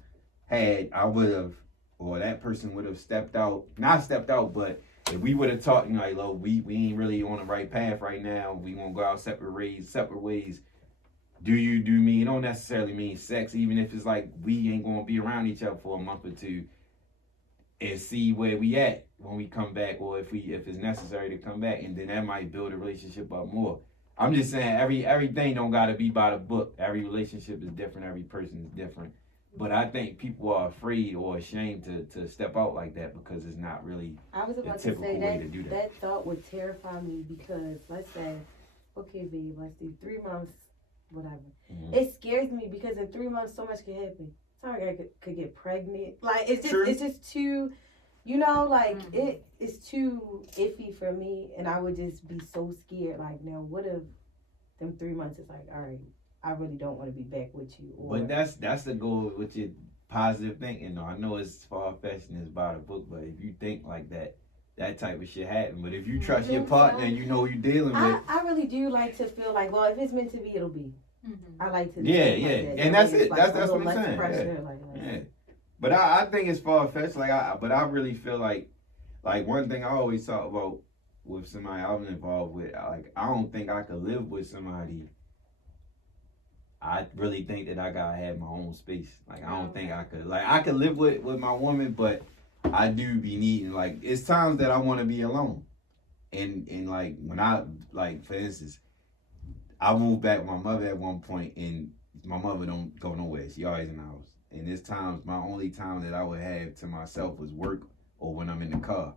had I would have, or that person would have not stepped out, but if we would have talked, like, look, we ain't really on the right path right now. We gonna go our separate ways. Do you do me? It don't necessarily mean sex, even if it's like we ain't gonna be around each other for a month or two, and see where we at when we come back, or if it's necessary to come back, and then that might build a relationship up more. I'm just saying everything don't gotta be by the book. Every relationship is different. Every person is different. But I think people are afraid or ashamed to step out like that because it's not really I was about the to typical say way to do that. that thought would terrify me because let's say, okay, babe, let's do 3 months, whatever. Mhm. It scares me because in 3 months so much can happen. Sorry, I could get pregnant. Like it's True. just too, it's too iffy for me, and I would just be so scared. Like now, what if them 3 months is like, all right, I really don't want to be back with you. Or, But that's the goal with your positive thinking. Though I know it's far-fetched and it's by the book, but if you think like that type of shit happen. But if you trust your partner and you know who you're dealing with. I really do like to feel like, well, if it's meant to be, it'll be. I like to. Yeah, think yeah, like that. and That that's way it. it's like That's a little what I'm less saying. pressure, Yeah. But I think it's far-fetched. But I really feel like one thing I always talk about with somebody I'm involved with, like I don't think I could live with somebody. I really think that I gotta have my own space. Like I don't think I could. Like I could live with my woman, but I do be needing, like, it's times that I want to be alone. And like when I, like, for instance, I moved back with my mother at one point, and my mother don't go nowhere. She always in the house. And there's times, my only time that I would have to myself was work or when I'm in the car.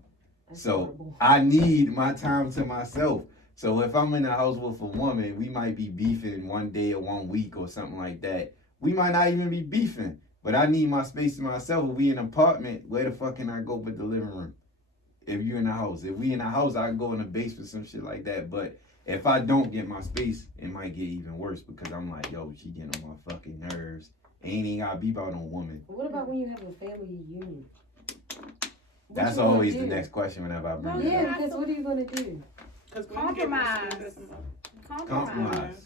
That's So horrible. I need my time to myself. So if I'm in the house with a woman, we might be beefing one day or 1 week or something like that. We might not even be beefing, but I need my space to myself. If we in an apartment, where the fuck can I go but the living room? If you in the house. If we in the house, I can go in the basement, some shit like that. But if I don't get my space, it might get even worse because I'm like, yo, she getting on my fucking nerves. Ain't even gotta be about no woman. What about when you have a family reunion? That's always the next question whenever I bring it up. Yeah, because what are you gonna do? Compromise.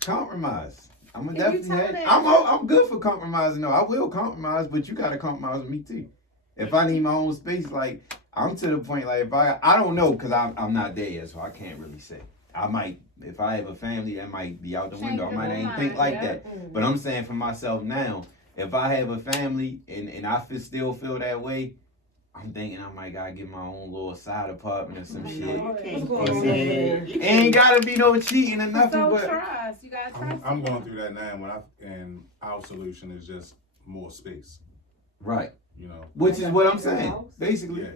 Compromise. I'm If definitely. you tell that- I'm good for compromising. though. I will compromise, but you gotta compromise with me too. If I need my own space, like I'm to the point, like if I don't know, cause I'm not there yet, so I can't really say. I might, if I have a family, that might be out the Change window. I your might ain't mind, think like yeah. that. But I'm saying for myself now, if I have a family and I still feel that way, I'm thinking I might gotta get my own little side apartment or some shit. What's going on It ain't gotta be no cheating or nothing, So but trust. You gotta trust. I'm going through that now. And our solution is just more space. right. You know. Which is what I'm saying, House? basically. Yeah.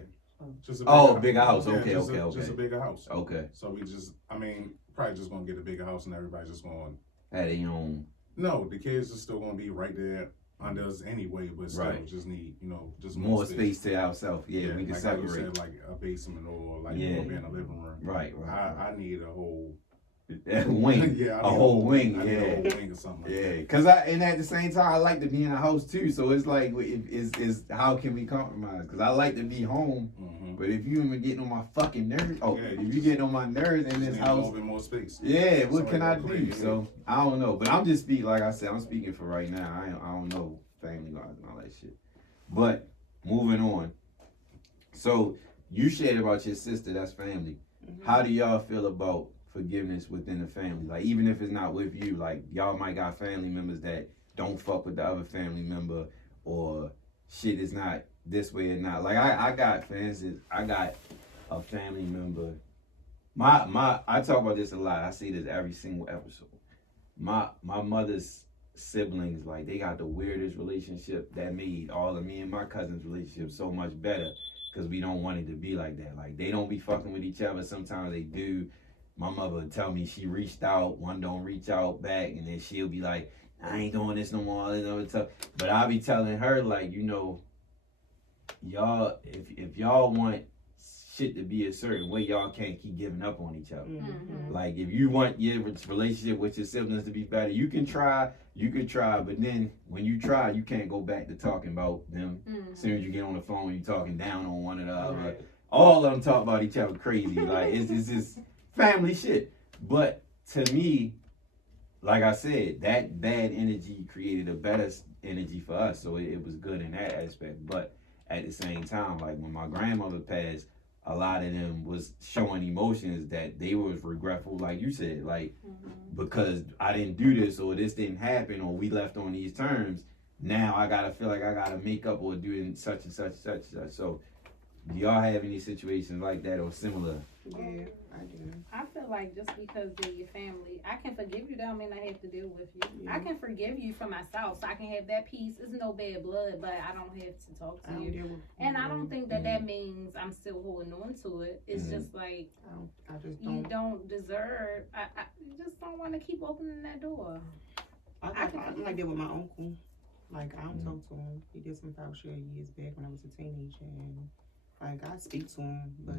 Just a Bigger house. Yeah, Okay, just okay. Just a bigger house. Okay. So we just, probably just gonna get a bigger house and everybody's just going. Had their own. No, the kids are still gonna be right there under us anyway, but still Right. just need, just More space to ourselves. Yeah, we can like how you separate. said, like a basement or like Yeah. maybe in a living room. Right. I need a whole Wing. yeah, A whole wing. I need a Yeah. whole wing or something. Like Yeah, that. cause and at the same time I like to be in a house too. So it's like, is how can we compromise? Cause I like to be home, Mhm. but if you even getting on my fucking nerves, Yeah, if you getting on my nerves in Just this need a house, little bit more space. yeah, what So can I it'll clear do? your So I don't know, but I'm just speaking. Like I said, I'm speaking for right now. I don't know family life and all that shit. But moving on. So you shared about your sister. That's family. How do y'all feel about forgiveness within the family? Like, even if it's not with you, like, y'all might got family members that don't fuck with the other family member, or shit is not this way or not. Like, I got, for instance, I got a family member. I talk about this a lot. I see this every single episode. My mother's siblings, like, they got the weirdest relationship that made all of me and my cousins' relationship so much better. Because we don't want it to be like that. Like, they don't be fucking with each other. Sometimes they do. My mother would tell me she reached out, one don't reach out back, and then she'll be like, I ain't doing this no more, all this other stuff. But I'll be telling her, like, y'all, if y'all want shit to be a certain way, y'all can't keep giving up on each other. Mhm. Like, if you want your relationship with your siblings to be better, you can try, but then when you try, you can't go back to talking about them. As soon as you get on the phone, you talking down on one another. Right. All of them talk about each other crazy. Like, it's just family shit. But to me, like I said, that bad energy created a better energy for us. So it was good in that aspect. But at the same time, like when my grandmother passed, a lot of them was showing emotions that they was regretful, like you said, like because I didn't do this or this didn't happen or we left on these terms. Now I gotta feel like I gotta make up or do such and such, such and such. So do y'all have any situations like that or similar? Yeah, I do. I feel like just because they're your family, I can forgive you. That don't mean I have to deal with you. Yeah. I can forgive you for myself, so I can have that peace. It's no bad blood, but I don't have to talk I to don't you. deal with. And I don't think that means I'm still holding on to it. It's just like I just you don't. don't deserve. You just don't want to keep opening that door. I'm like that with my uncle. Like I don't talk to him. He did some foul shit years back when I was a teenager, and like I speak to him, but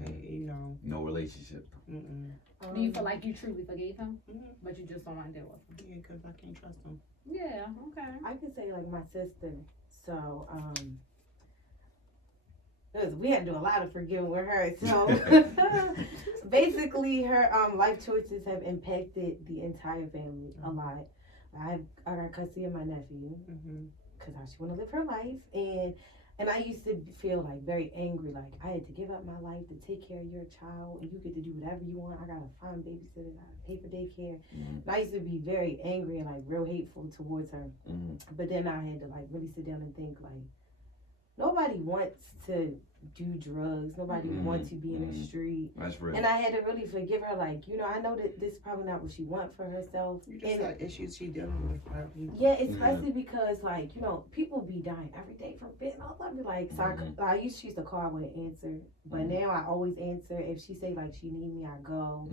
No relationship. Do you feel like you truly forgave him, Mhm. but you just don't want to deal with him? Yeah, because I can't trust him. Yeah. Okay. I could say like my sister. So, we had to do a lot of forgiving with her. So, basically, her life choices have impacted the entire family a lot. I got custody of my nephew because she want to live her life, and I used to feel like very angry, like I had to give up my life to take care of your child, and you get to do whatever you want. I gotta find babysitters, I gotta pay for daycare. And I used to be very angry and like real hateful towards her. But then I had to like really sit down and think like, nobody wants to do drugs. Nobody wants to be in the street. That's real. And I had to really forgive her. Like, I know that this is probably not what she wants for herself. You just got issues she dealing with, probably. Yeah, especially because, like, people be dying every day from fentanyl. I be like, so I used to call, I wouldn't answer. But now I always answer. If she say, like, she need me, I go.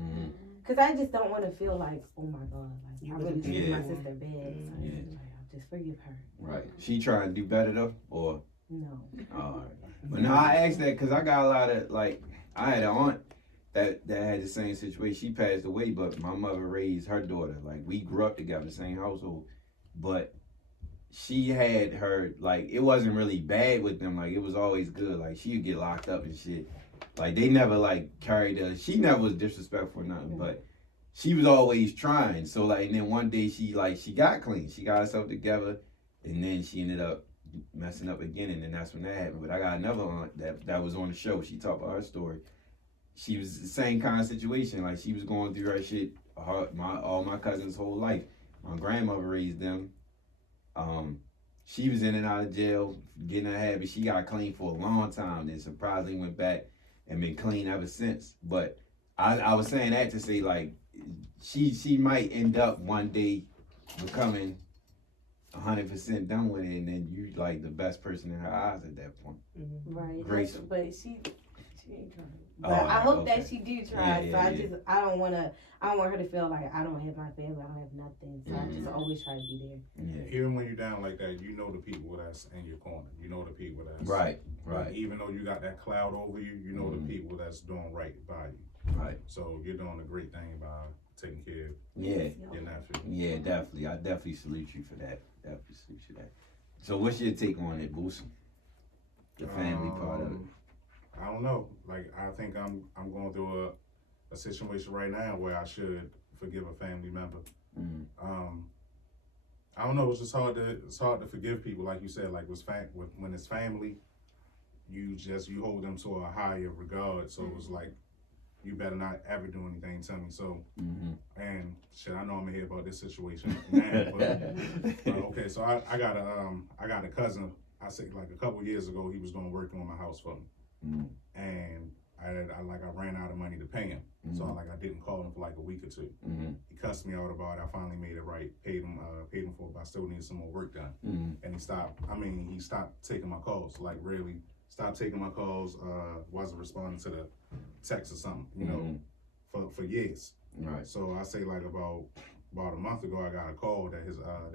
Because I just don't want to feel like, oh, my God. Like, I really treated my sister bad. So I'll just forgive her. Right. She trying to do better, though? Or? No. All right. But no, I asked that because I got a lot of, like, I had an aunt that had the same situation. She passed away, but my mother raised her daughter. Like, we grew up together, the same household. But she had her, like, it wasn't really bad with them. Like, it was always good. Like, she would get locked up and shit. Like, they never, like, carried her. She never was disrespectful or nothing, but she was always trying. So like, and then one day she got clean. She got herself together, and then she ended up messing up again, and then that's when that happened. But I got another aunt that was on the show. She talked about her story. She was the same kind of situation. Like, she was going through her shit. All my cousins' whole life. My grandmother raised them. She was in and out of jail, getting her habit. She got clean for a long time, then surprisingly went back and been clean ever since. But I was saying that to say, like, she might end up one day becoming 100% done with it, and then you like the best person in her eyes at that point. Right. Graceful. But she ain't trying. But I hope that she do try. I don't want her to feel like I don't have my family, I don't have nothing. So I just always try to be there. Yeah. Even when you're down like that, you know the people that's in your corner. You know the people that's Right. Even though you got that cloud over you, you know the people that's doing right by you. Right. So you're doing a great thing by taking care of Yeah. your nephew. Yeah, definitely. I definitely salute you for that. So what's your take on it, Boosta? The family part of it. I don't know. Like, I think I'm going through a situation right now where I should forgive a family member. I don't know. It's just hard to forgive people, like you said. Like when it's family, you hold them to a higher regard. So it's like, you better not ever do anything to me. So, and shit, I know I'm gonna hear about this situation now, but okay. So I got a cousin. I say like a couple years ago, he was doing work on my house for me, and I ran out of money to pay him. So I didn't call him for like a week or two. He cussed me out about it. I finally made it right. Paid him for it, but I still needed some more work done. And he stopped taking my calls. Like, really stopped taking my calls. Wasn't responding to the text or something, you know, for years. Right. So I say like about a month ago, I got a call that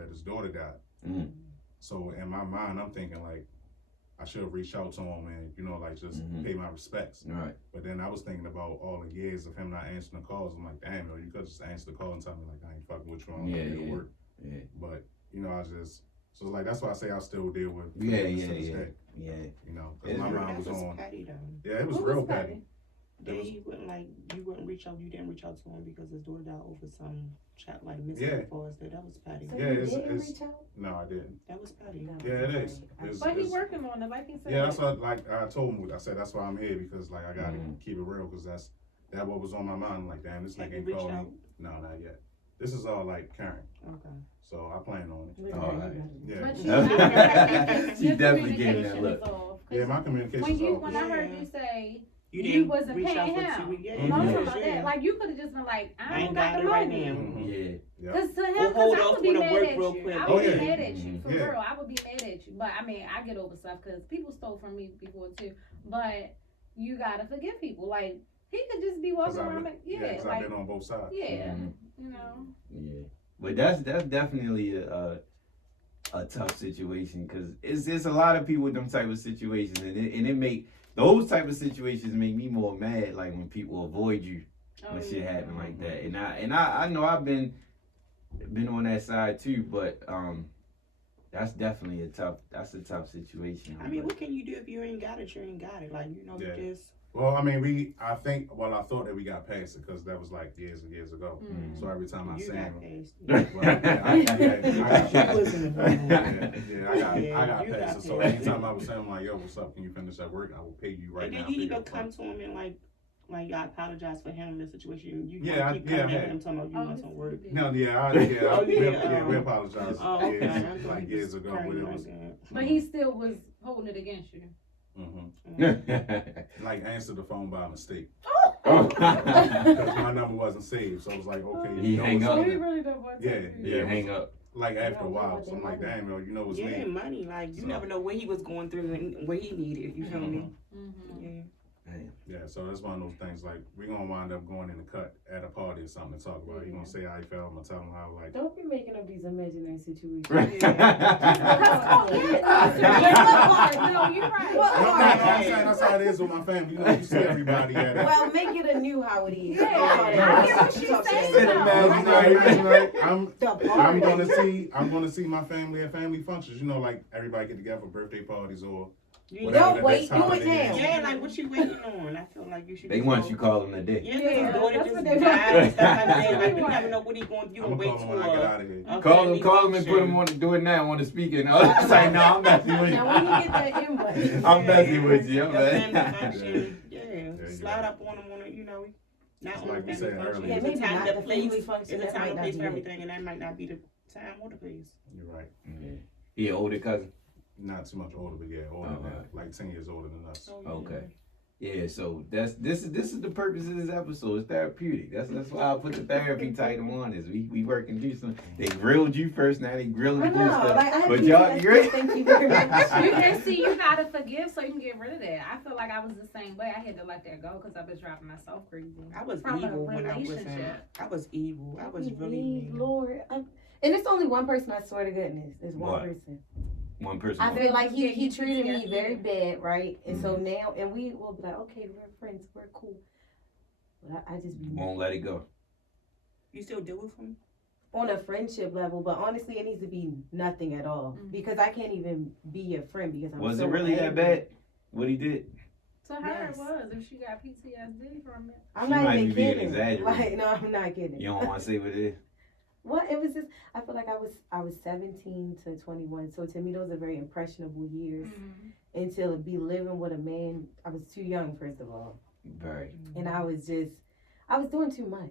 his daughter died. So in my mind, I'm thinking like, I should have reached out to him and, you know, like just pay my respects. Right. But then I was thinking about all the years of him not answering the calls. I'm like, damn, yo, you could just answer the call and tell me like, I ain't fucking with you, I'm gonna get to work. Yeah. But, you know, so it's like, that's why I say I still deal with Yeah. You know, because my mind was on. Petty, though. Yeah, it was real petty. Then you didn't reach out to him because his daughter died over some chat like missing for us. That was petty. So Yeah, you it's didn't reach out? No, I didn't. That was petty. Yeah, it is. But he's working on it, like he said. Yeah, that's what I told him. I said that's why I'm here, because like I gotta keep it real, because that's what was on my mind. Like, damn, this nigga ain't called me. No, not yet. This is all like current. Okay. So I plan on it. All right. Yeah. But She definitely gave that look. Yeah, my communication. When I heard you say you wasn't reach paying out him, for 2 weeks. I'm talking about that. Like, you could have just been like, I don't got the right money. now. Yeah. Because to him, We'll hold I off would be on the mad work at real you. quick. I would Oh, be yeah. mad at you, for Yeah. real. I would be mad at you. But I mean, I get over stuff because people stole from me before too. But you gotta forgive people. Like, he could just be walking around like, because I've been on both sides. Yeah, you know. Yeah. But that's definitely a tough situation, because it's a lot of people with them type of situations, and it make those type of situations make me more mad, like when people avoid you when shit happen like that. And I know I've been on that side too, but that's definitely a tough situation. I mean, what can you do if you ain't got it? You ain't got it. Like, you know, you just. Well, I mean, I thought that we got past it, because that was like years and years ago. So every time I say him, I got past it. So anytime I was saying like, yo, what's up? Can you finish that work? I will pay you right now. And then you even come to him and like I apologize for him in this situation. You keep coming at him talking about you want some work. No, we apologized. Like years ago when it was. But he still was holding it against you. Like, answered the phone by mistake. Because my number wasn't saved, so I was like, okay, He hang up. He really don't want to. Yeah, hang up. Like after a while, so I'm like, damn, yo, you know it's me. Yeah, money. Like, you never know what he was going through and what he needed. You feel me? Yeah. Yeah, so that's one of those things. Like, we're gonna wind up going in the cut at a party or something to talk about it. He gonna say how he felt. I'm gonna tell him how, like. Don't be making up these imaginary situations. No, you're right. No, that's how it is with my family. You know, you see everybody at it. Well, make it anew how it is. I hear what she's saying. I'm gonna see my family at family functions. You know, like everybody get together for birthday parties or Don't wait, do it now. Yeah, like what you waiting on? I feel like you should. They want you call them today. Yeah, Yeah, his daughter that's just what they died and stuff like that. Like, you want. never know what he going to do. I'm And gonna wait call him when I get out of here. Call him and put him on do it now on the speaker. And it's like, no, I'm messing with you. Now when you get that invite. I'm messing with you. I'm Family messing. function. Yeah, you slide go. up on him on it, you know. Not It's on like the we family said function. earlier. Yeah, It's maybe a time not and the a place. family function. It's a That time might and not place be for it. everything, and that might not be the time or the place. You're right. He an older cousin. Not too much older, but yeah, older than Alright. that. Like 10 years older than us. Oh, yeah. Okay. Yeah, so this is the purpose of this episode. It's therapeutic. That's why I put the therapy title on this. We working through some. They grilled you first, now they grilling I know, Boosta. like, I have But y'all PTSD. great. Thank you very much. And see, you gotta forgive so you can get rid of that. I feel like I was the same way. I had to let that go because I've been driving myself crazy. I was From a evil when I was in. relationship. I was evil. I was really Please, mean. Lord. And it's only one person, I swear to goodness. It's one What? person. One person. I feel like he treated me PTSD. very bad, right? And so now, and we will be like, okay, we're friends, we're cool. But I just be Won't let it go. You still deal with him? on a friendship level, but honestly, it needs to be nothing at all because I can't even be your friend because I'm Was so it really that angry. bad? What he did? So her Yes. it was if she got PTSD from it. I'm She not might even be being kidding. exaggerated. Like, no, I'm not kidding. You don't want to say what it is? Well, it was just I feel like I was 17 to 21, so to me those are very impressionable years. And to be living with a man, I was too young first of all, Very. and I was doing too much.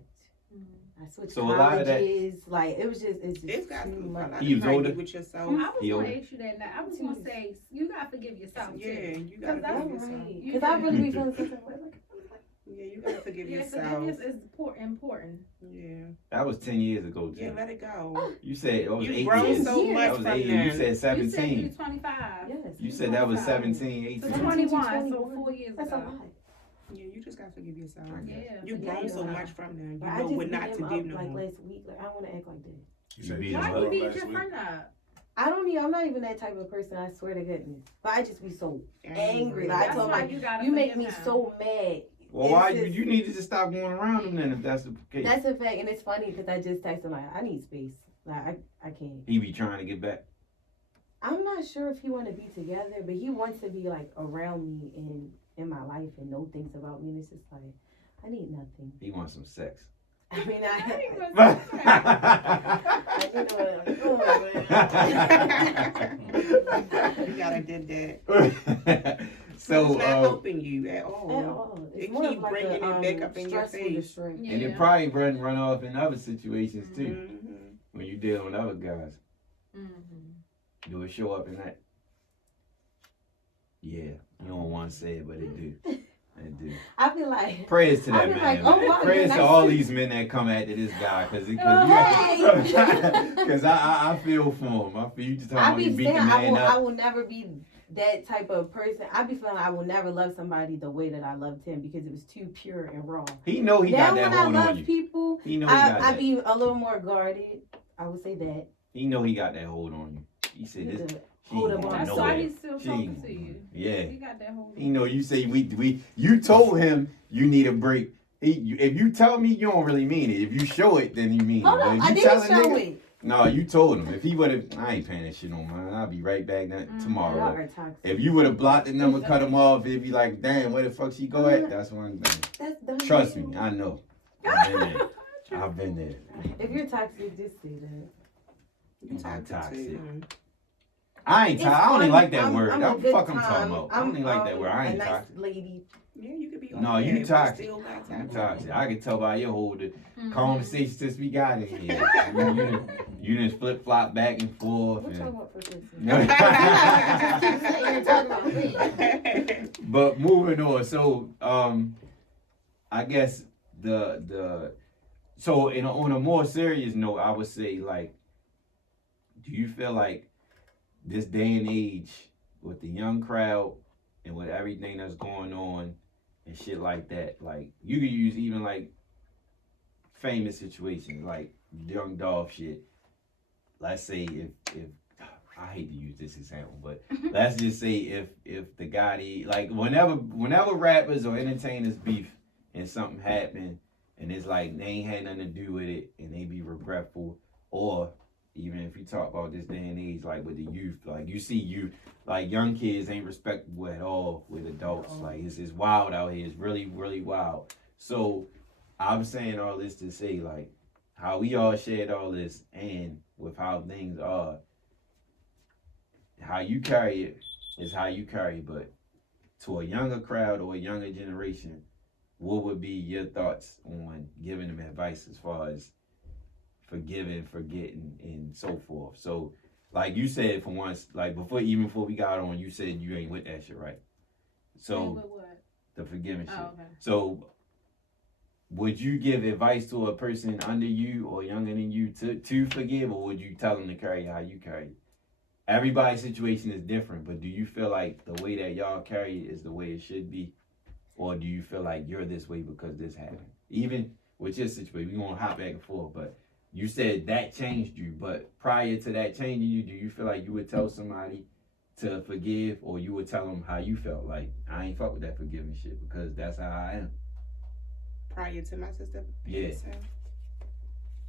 I switched So a lot of that- colleges, like it's It's just got too much. He was older? with yourself. I was He gonna older. ask you that now. I was gonna say you gotta forgive yourself Yeah, too. you gotta that's forgive yourself. Right, You because I do. really be feeling something like Yeah, you gotta forgive Yeah, yourself. forgiveness is important. Yeah, That was 10 years ago, too. yeah, let it go. You said it was You've 8 grown years. so That much That was from 8 years. You then. said You said you 17. 25. yes. You said that was 17, So 18. 21, so 4 years That's a ago. lot. Yeah, you just gotta forgive yourself. I guess. Yeah. You've forgive grown so yourself. much from then. You But I know just what beat not him to up, do no like more. last week. Like I don't want to act like that. You said beat you him Why up. you broke beat last your week? friend up? I'm not even that type of person. I swear to goodness. But I just be so angry. Like I That's told him, why like you gotta you make forgive me him. so mad. Well, why It's just- you need to just stop going around him then if that's the case. That's a fact, and it's funny because I just texted him like I need space. Like I can't. He be trying to get back. I'm not sure if he want to be together, but he wants to be like around me and in my life and know things about me. And it's just like I need nothing. He wants some sex. I mean, I ain't I gonna say that. you know what I'm doing, You gotta did that. So, it's not helping you at all. man. At all. It's It more keep of like bringing a, it back up in your stressful face. distress. Yeah. and it probably run off in other situations too Mhm. when you deal with other guys. Mhm. Do it show up in that? Yeah, you don't want to say it, but it do. It do. I feel like Prayers to I that be man. like, oh, man. wow, Prayers you're to nice all to- these men that come after this guy, cause Hey. I feel for him. I feel you just I talking about be you beat saying the I man up. will never be that type of person. I be feeling I will never love somebody the way that I loved him because it was too pure and raw. He know he Now got that when I hold on love you. people, He know he got I that. be a little more guarded. I would say that. He know he got that hold on you. He said You this. could She hold ain't up going on That's nowhere. why he's still She talking ain't to going you. Yeah. He got that hold on. You know, you say you told him you need a break. If you tell me, you don't really mean it. If you show it, then you mean Hold it. But on, if I you didn't tell a show nigga- it. No, you told him. If he would have, I ain't paying that shit on mine. I'll be right back Mm-hmm. Y'all tomorrow. are toxic. If you would have blocked the number, cut him off, it'd be like, damn, where the fuck she go at? That's one thing. That's done. Trust me, I know. I've been there. I've been there. If you're toxic, just say that. You I'm toxic. too. I ain't It's toxic. I don't even fun. like that I'm- word. I'm That a good fuck I'm talking time. about. I don't even like that word. I a ain't nice toxic. lady. Yeah, you could be. No, on you there, but toxic. still not I'm toxic. toxic. I can tell by your whole Mhm. conversation since we got in here. You just flip flop back and forth. What and- y'all want for Christmas? Just keep saying you're talking about me. But moving on, so I guess so on a more serious note, I would say like, do you feel like this day and age with the young crowd and with everything that's going on and shit like that, like you could use even like famous situations like young Dolph shit. Let's say if I hate to use this example, but let's just say if the guy like whenever rappers or entertainers beef and something happen and it's like they ain't had nothing to do with it and they be regretful, or even if you talk about this day and age, like with the youth, like you see youth, like young kids ain't respectable at all with adults. Like it's wild out here. It's really, really wild. So I'm saying all this to say, like, how we all shared all this and with how things are, how you carry it is how you carry it. But to a younger crowd or a younger generation, what would be your thoughts on giving them advice as far as forgiving, forgetting, and so forth? So, like you said, for once, like before we got on, you said you ain't with that shit, right? So, the forgiving shit. Okay. So, would you give advice to a person under you or younger than you to forgive, or would you tell them to carry how you carry it? Everybody's situation is different, but do you feel like the way that y'all carry it is the way it should be? Or do you feel like you're this way because this happened? Even with your situation, we won't hop back and forth, but you said that changed you. But prior to that changing you, do you feel like you would tell somebody to forgive, or you would tell them how you felt? Like, I ain't fuck with that forgiving shit because that's how I am. Prior to my sister? Yeah.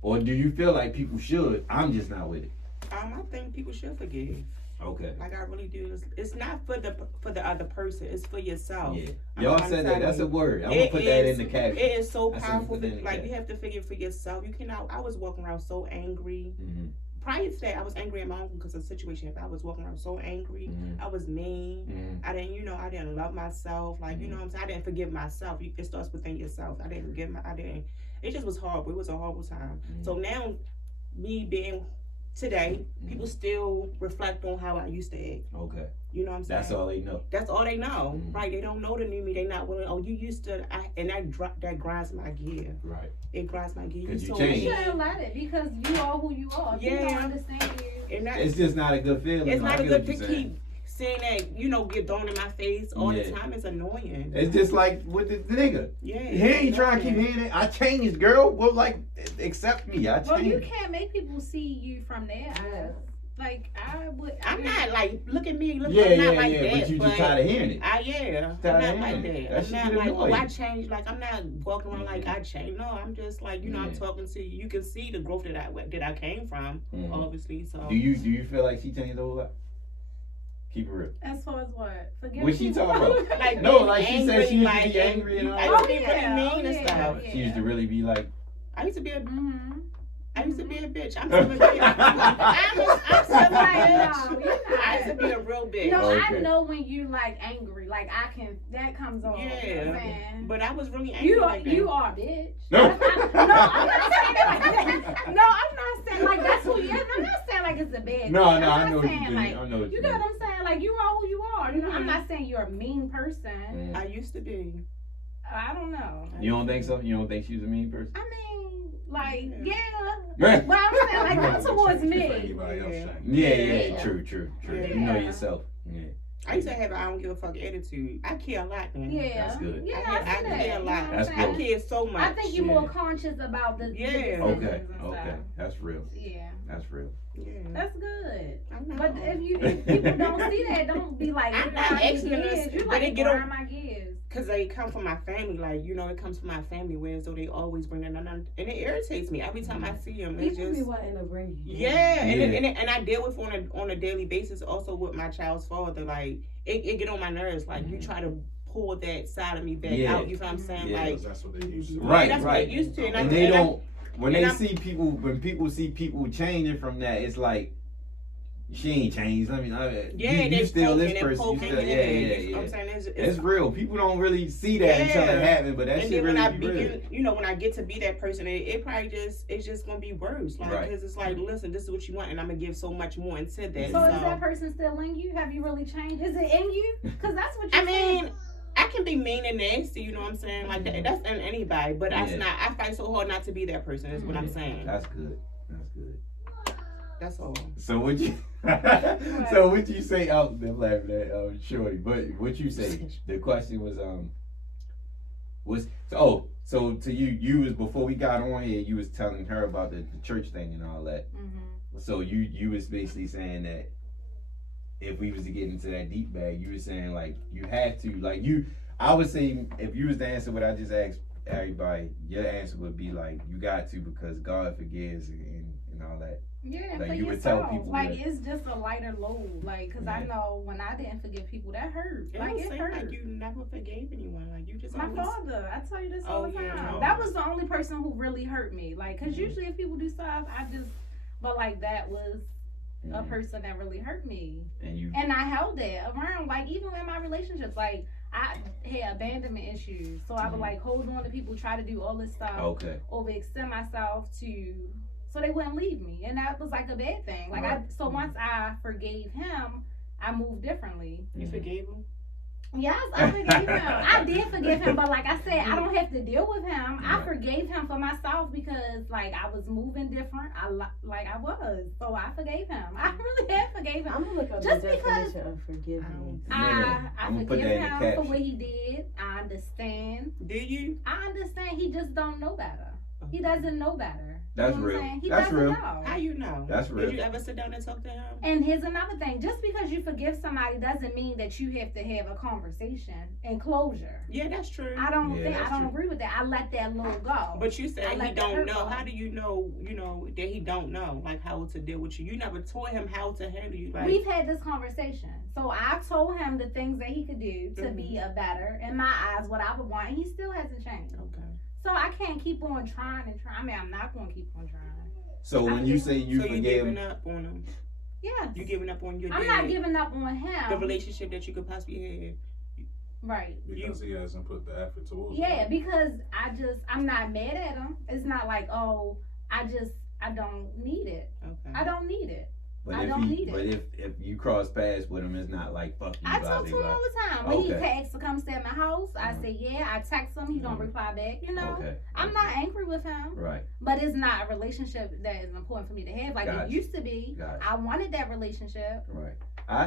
Or do you feel like people should? I'm just not with it. I think people should forgive. Okay. Like I really do. It's not for the other person. It's for yourself. Yeah. Y'all said that. That's a word. I'm gonna put that in the caption. It is so powerful. Like you have to forgive for yourself. You cannot. I was walking around so angry. Mm-hmm. Prior to that, I was angry at my uncle because of the situation. If I was walking around so angry, I was mean. I didn't love myself. Like you know what I'm saying. I didn't forgive myself. It starts within yourself. I didn't forgive It just was horrible. It was a horrible time. So now, me being today, people still reflect on how I used to act. Okay. You know what I'm saying? That's all they know. That's all they know, right? They don't know the new me. They not willing. Oh, you used to, and that grinds my gear. Right. It grinds my gear. Because you You changed. shouldn't let it because you are who you are. If you don't understand you. And It's just not a good feeling. It's not I a get good what to you're saying. keep saying that, get thrown in my face all the time. It's annoying. It's just like with the nigga. Yeah. He ain't trying to keep hearing it. I changed, girl. Well, like, accept me. I changed. Well, you can't make people see you from their eyes. Like, I'm not like, look at me. I'm not like that. But you just tired of hearing it. I'm not like that. I'm not like, oh, I changed. Like, I'm not walking around like I changed. No, I'm just like, I'm talking to you. You can see the growth that I came from, obviously. So. Do you feel like she changed a whole lot? Keep it real. As far as what? Forgive What she talking about? Like, no, like she said she used to like, be angry and all I that. used to be pretty mean and stuff. She used to really be like. I used to be a. I used to be a bitch. I'm I'm still a bitch. I'm still a bitch. No, you're not. I used to be a real bitch. No, Okay. I know when you like angry. Like that comes off. Yeah. Man. But I was really angry. You are, like that. you are, bitch. No. No, I'm not saying it like that. No, I'm not saying like that's who you is. I'm not saying like it's a bad No, thing. no, I I'm know not what saying you mean. like I know what you know what I'm saying. Like you are who you are. You know, I'm not saying you're a mean person. I used to be. I don't know. You don't think so? You don't think she was a mean person? I mean, like yeah. Yeah. But I'm saying like not towards me. Anybody else change. Yeah. True. Yeah. You know yourself. Yeah. I used to have an I don't give a fuck attitude. I care a lot, man. Yeah. That's good. Yeah, I I see that. care a You know lot. what I'm That's saying? I care so much. I think you're more conscious about the Yeah. decisions Okay. and Okay. stuff. That's real. Yeah. That's real. Yeah. That's good. I know. But if people don't see that, don't be like, I'm "Grind not my asking gears." this, You but like it get grind on- my gears. Cause they come from my family, like it comes from my family. Whereas though they always bring it, and it irritates me every time I see them. It's People be just wanting to bring you. yeah, and I deal with on a daily basis. Also with my child's father, like it get on my nerves. Like you try to pull that side of me back out. You know what I'm saying? Yeah. Like That's what they used to. Right, that's what right. they used to, And they don't. When and they I'm- see people, when people see people changing from that, it's like she ain't changed. I mean, yeah, you still this and person. You poking still, and yeah. I'm saying It's real. People don't really see that until it happens, but that and shit then really when I be real. begin, when I get to be that person, it probably it's just gonna be worse. Like, Right. cause it's like, listen, this is what you want, and I'm gonna give so much more into that. So is that person still in you? Have you really changed? Is it in you? Because that's what you I mean, I can be mean and nasty, you know what I'm saying? Like that's in anybody, but Yeah. that's not. I fight so hard not to be that person. Is what I'm saying. That's good. That's good. That's all. So what you so what you say out there laughing at Shorty, but what you say, the question was so to you was before we got on here, you was telling her about the church thing and all that. So you was basically saying that if we was to get into that deep bag, you were saying like you have to, like I would say if you was to answer what I just asked everybody, your answer would be like you got to because God forgives and all that. Yeah. Like, for you would yourself. tell people like that. it's just a lighter load. Like, cause I know when I didn't forgive people, that hurt. It Like don't it seem hurt. like you never forgave anyone. Like you just My always. father, I tell you this all the time. yeah. That was the only person who really hurt me. Like, cause usually if people do stuff, but like that was a person that really hurt me. And I held that around. Like even in my relationships, like I had abandonment issues, so I would like hold on to people, try to do all this stuff, overextend myself so they wouldn't leave me, and that was like a bad thing. Like once I forgave him, I moved differently. You forgave him? Yes, I forgave him. I did forgive him, but like I said, I don't have to deal with him. I forgave him for myself because like I was moving different. I was, so I forgave him. I really had forgave him. I'm gonna look up just the definition of forgiveness. I forgive him for what he did. I understand. Do you? I understand. He just don't know better. He doesn't know better. That's you know real. He That's doesn't real. know. How you know? That's real. Did you ever sit down and talk to him? And here's another thing. Just because you forgive somebody doesn't mean that you have to have a conversation and closure. Yeah, that's true. I don't agree with that. I let that little go. But you said he don't know. Go. How do you know, that he don't know, like how to deal with you? You never taught him how to handle you. Like, we've had this conversation. So I told him the things that he could do to be a better, in my eyes, what I would want, and he still hasn't changed. Okay. So I can't keep on trying and trying. I mean, I'm not going to keep on trying. So when you say you forgave giving up on him? Yeah. You giving up on your I'm not giving up on him. The relationship that you could possibly have. Right. Because he hasn't put the effort towards it. Because I'm not mad at him. It's not like, oh, I don't need it. Okay. I don't need it. But I if don't need it. If you cross paths with him, it's not like fuck you. I talk to him all the time. When he asks to come stay at my house, I say yeah. I text him. He don't reply back. I'm not angry with him. Right. But it's not a relationship that is important for me to have. Like it used to be. I wanted that relationship. Right.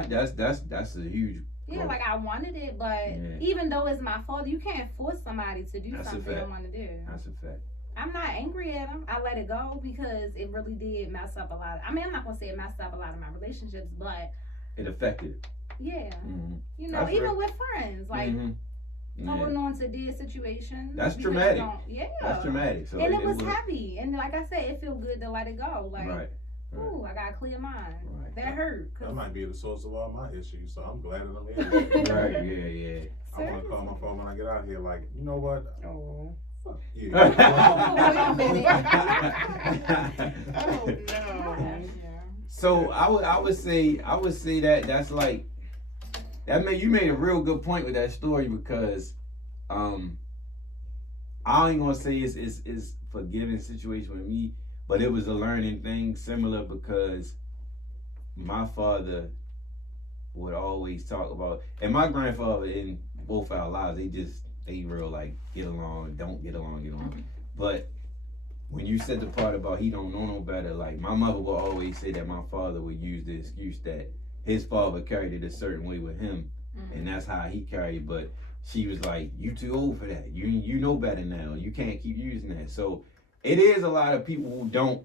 That's a huge. Yeah, like I wanted it, but even though it's my fault, you can't force somebody to do something they don't want to do. That's a fact. I'm not angry at him. I let it go because it really did mess up a lot. I'm not gonna say it messed up a lot of my relationships, but it affected. Yeah, That's even real. with friends, like going on to their situations. That's traumatic. That's traumatic. So and it was heavy, and like I said, it feel good to let it go. Like, ooh, I got a clear mind. That hurt. That might be the source of all my issues, so I'm glad that I'm here. Right, yeah. I want to call my phone when I get out of here, like, you know what? Oh. Yeah. Wait a minute. Oh no. So I would say that's like you made a real good point with that story because I ain't gonna say it's forgiving situation with me, but it was a learning thing similar because my father would always talk about, and my grandfather in both our lives, they real like get along, don't get along. But when you said the part about he don't know no better, like my mother would always say that my father would use the excuse that his father carried it a certain way with him, and that's how he carried it. But she was like, "You too old for that. You know better now. You can't keep using that." So it is a lot of people who don't.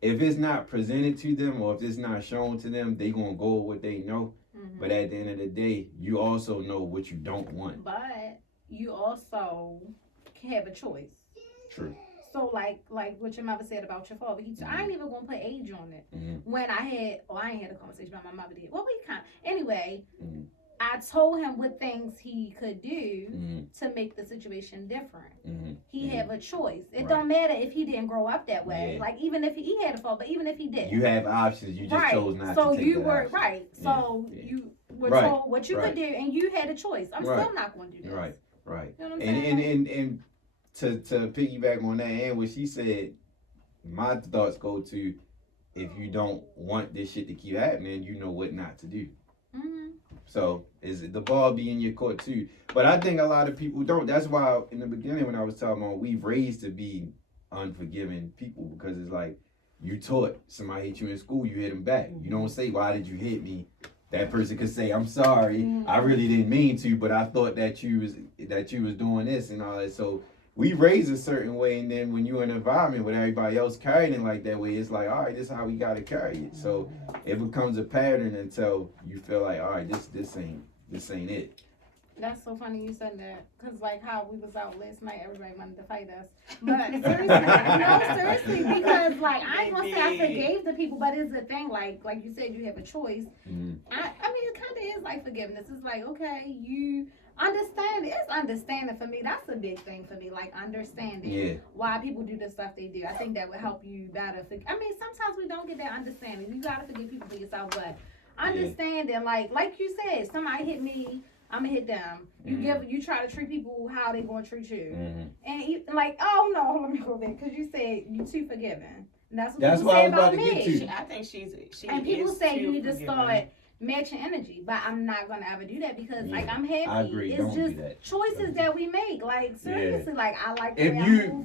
If it's not presented to them or if it's not shown to them, they gonna go with what they know. But at the end of the day, you also know what you don't want. But you also can have a choice. True. So like what your mother said about your father, I ain't even gonna put age on it. When I ain't had a conversation about my mother did. Well, anyway. I told him what things he could do to make the situation different. He have a choice. It don't matter if he didn't grow up that way. Like even if he had a fault, but even if he did, you have options. You just chose not to take you were option. right. So you were told what you could do, and you had a choice. I'm still not going to do this. Right. You know what I'm saying? And to piggyback on that and what she said, my thoughts go to if you don't want this shit to keep happening, you know what not to do. So is the ball be in your court too? But I think a lot of people don't. That's why in the beginning when I was talking about we've raised to be unforgiving people because it's like you taught somebody hit you in school, you hit them back. You don't say why did you hit me? That person could say I'm sorry, I really didn't mean to, but I thought that you was doing this and all that. So we raise a certain way, and then when you're in an environment with everybody else carrying it like that way, it's like, all right, this is how we gotta carry it. So it becomes a pattern until you feel like, all right, this ain't it. That's so funny you said that, cause like how we was out last night, everybody wanted to fight us. But seriously, no, seriously, because like I ain't gonna say I forgave the people, but it's a thing. Like you said, you have a choice. Mm-hmm. I mean, it kind of is like forgiveness. It's like, okay, you understand. It's understanding for me. That's a big thing for me. Like understanding why people do the stuff they do. I think that would help you better. I mean, sometimes we don't get that understanding. You gotta forgive people for yourself, but understanding, like you said, somebody hit me, I'ma hit them. You try to treat people how they gonna treat you, and like, oh no, let me go back, because you said you too forgiving. And that's what people say about me. I think she and people is say too you need to forgiving. start matching energy, but I'm not gonna ever do that because like I'm happy. I agree. It's Don't just do that. choices that we make. Like seriously, like I like. If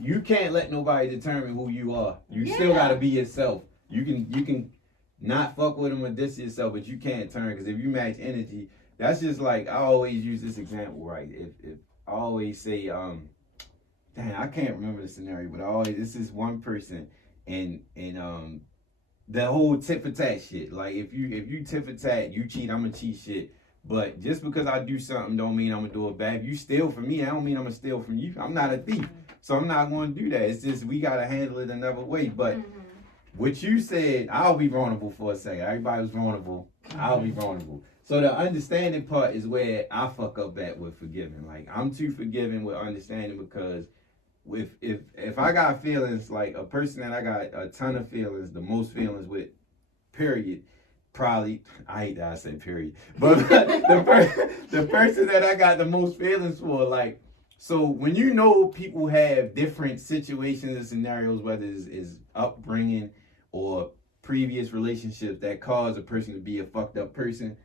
you can't let nobody determine who you are, you still gotta be yourself. You can not fuck with them or diss yourself, but you can't turn, because if you match energy, that's just like, I always use this example, right? If I always say, dang, I can't remember the scenario, but this is one person, and the whole tit for tat shit. Like if you tit for tat, you cheat, I'ma cheat shit. But just because I do something don't mean I'm gonna do it back. If you steal from me, I don't mean I'm gonna steal from you. I'm not a thief, so I'm not gonna do that. It's just we gotta handle it another way. But what you said, I'll be vulnerable for a second. Everybody was vulnerable. I'll be vulnerable. So the understanding part is where I fuck up at with forgiving. Like I'm too forgiving with understanding, because if I got feelings, like a person that I got a ton of feelings, the most feelings with, period, probably, I hate that I said period, but the person that I got the most feelings for, like, so when you know people have different situations and scenarios, whether it's upbringing or previous relationships that cause a person to be a fucked up person,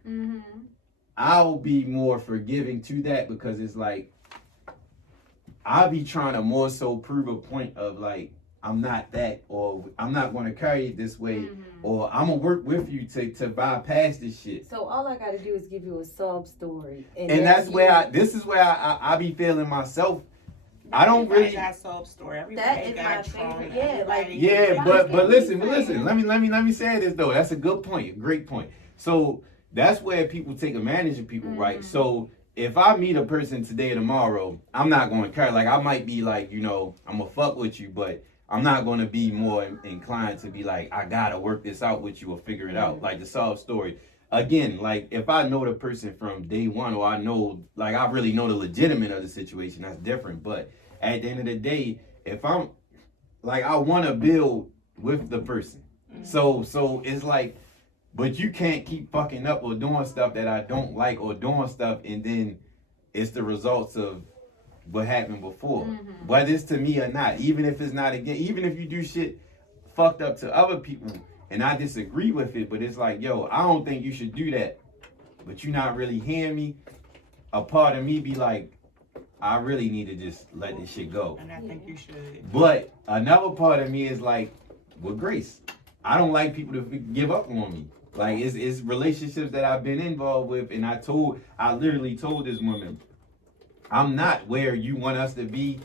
I'll be more forgiving to that, because it's like, I'll be trying to more so prove a point of like, I'm not that, or I'm not going to carry it this way, or I'm going to work with you to bypass this shit. So all I got to do is give you a sob story. And that's where this is where I be feeling myself. I don't really got sob story. Everybody that is got my trauma. favorite. Yeah, but listen. Let me say this though. That's a good point, a great point. So that's where people take advantage of people, right? So if I meet a person today or tomorrow, I'm not going to care. Like I might be like, I'm gonna fuck with you, but I'm not going to be more inclined to be like, I gotta work this out with you or figure it out. Like the sob story. Again, like if I know the person from day one, or I know, like I really know the legitimate of the situation, that's different. But at the end of the day, if I'm like, I want to build with the person. So it's like, but you can't keep fucking up or doing stuff that I don't like, or doing stuff and then it's the results of what happened before. Whether it's to me or not, even if it's not again, even if you do shit fucked up to other people and I disagree with it, but it's like, yo, I don't think you should do that, but you're not really hearing me. A part of me be like, I really need to just let this shit go. And I think you should. But another part of me is like, with grace, I don't like people to give up on me. Like it's relationships that I've been involved with, and I literally told this woman, I'm not where you want us to be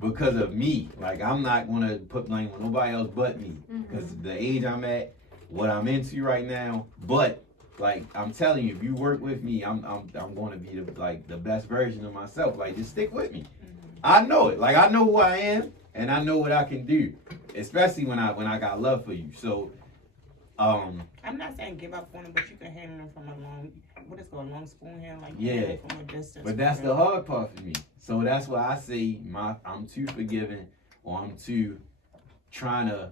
because of me. Like I'm not gonna put blame on nobody else but me, because the age I'm at, what I'm into right now. But like I'm telling you, if you work with me, I'm gonna be the best version of myself. Like just stick with me. I know it. Like I know who I am, and I know what I can do, especially when I got love for you. So I'm not saying give up on them, but you can handle them from a long spoon hand, like from a distance. But that's the hard part for me. So that's why I say I'm too forgiving, or I'm too trying to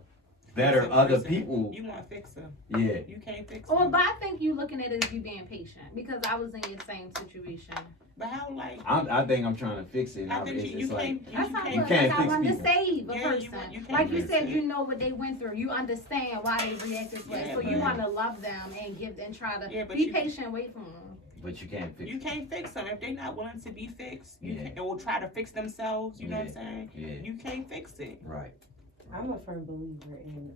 better other people. You want to fix them. Yeah. You can't fix Well, them. but I think you looking at it as you being patient, because I was in your same situation. But how, like... I think I'm trying to fix it. I think you can't can't I fix want to people. save a Yeah, person. you can't Like you fix said, it. you know what they went through. You understand why they react this way. Yeah, So you but- want to love them and give and try to Yeah, but be you- patient, wait for them. But you can't fix You it. can't fix them. If they're not willing to be fixed, Yeah. or try to fix themselves, you know what I'm saying? Yeah. You can't fix it. Right. I'm a firm believer in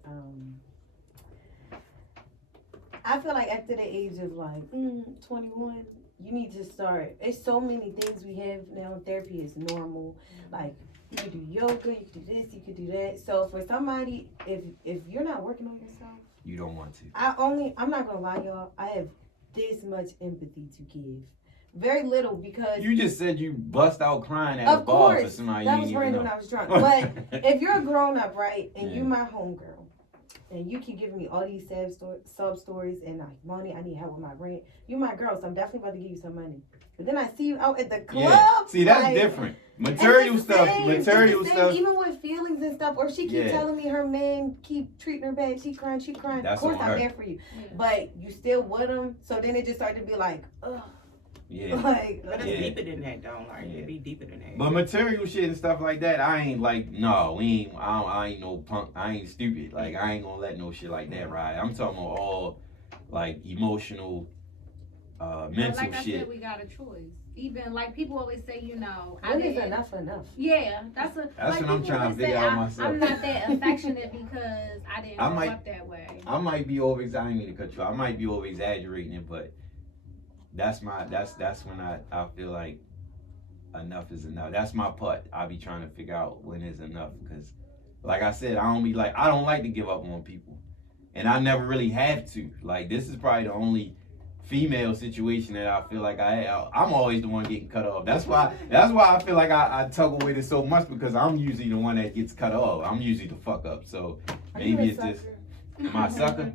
I feel like after the age of like 21, you need to start. It's so many things we have now. Therapy is normal. Like you could do yoga, you could do this, you could do that. So for somebody, if you're not working on yourself, You don't want to. I'm not gonna lie, y'all. I have this much empathy to give Very little because. You just said you bust out crying at a bar for somebody that you was didn't random even when know. I was drunk. But if you're a grown up, right, and Yeah. you my homegirl, and you keep giving me all these sub stories and like, Money, I need help with my rent. You my girl, so I'm definitely about to give you some money. But then I see you out at the club. Yeah. See, that's like, different. Material stuff. Material it's the stuff. same, even with feelings and stuff, or she keep Yeah. telling me her man keep treating her bad, she crying. That's of course on I'm her. there for you, Yeah. but you still with him. So then it just started to be like, ugh, Yeah. like. But it's Yeah. deeper than that, though. Like, Yeah. it be deeper than that. But material shit and stuff like that, I ain't like, no, I ain't no punk, I ain't stupid. Like, I ain't gonna let no shit like that ride. I'm talking about all, like, emotional, mental like I shit. said, we got a choice. Even like people always say, you know, When is enough enough? Yeah, that's That's like what I'm people trying to always figure say, out myself. I'm not that affectionate because I didn't I grow might- up that way. I might be over, I didn't mean to cut you off. I might be over exaggerating it, but that's when I feel like enough is enough. That's my part. I be trying to figure out when is enough, because like I said, I don't like to give up on people, and I never really have to. Like, this is probably the only female situation that I feel like I'm always the one getting cut off. That's why I feel like I tug away this so much, because I'm usually the one that gets cut off. I'm usually the fuck up. So maybe it's just my sucker.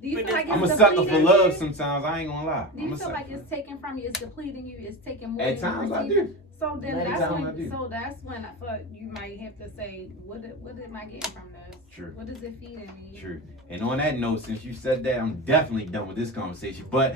Do you But feel like I'm a it's sucker for depleting love you? sometimes. I ain't gonna lie. Do I'm you a feel sucker like for it's taking from you, it's depleting you, it's taking more At than times you I receive? do. So then At that's times I when do. I thought you might have to say, what am I getting from this? True. What is it feeding me? True. And on that note, since you said that, I'm definitely done with this conversation. But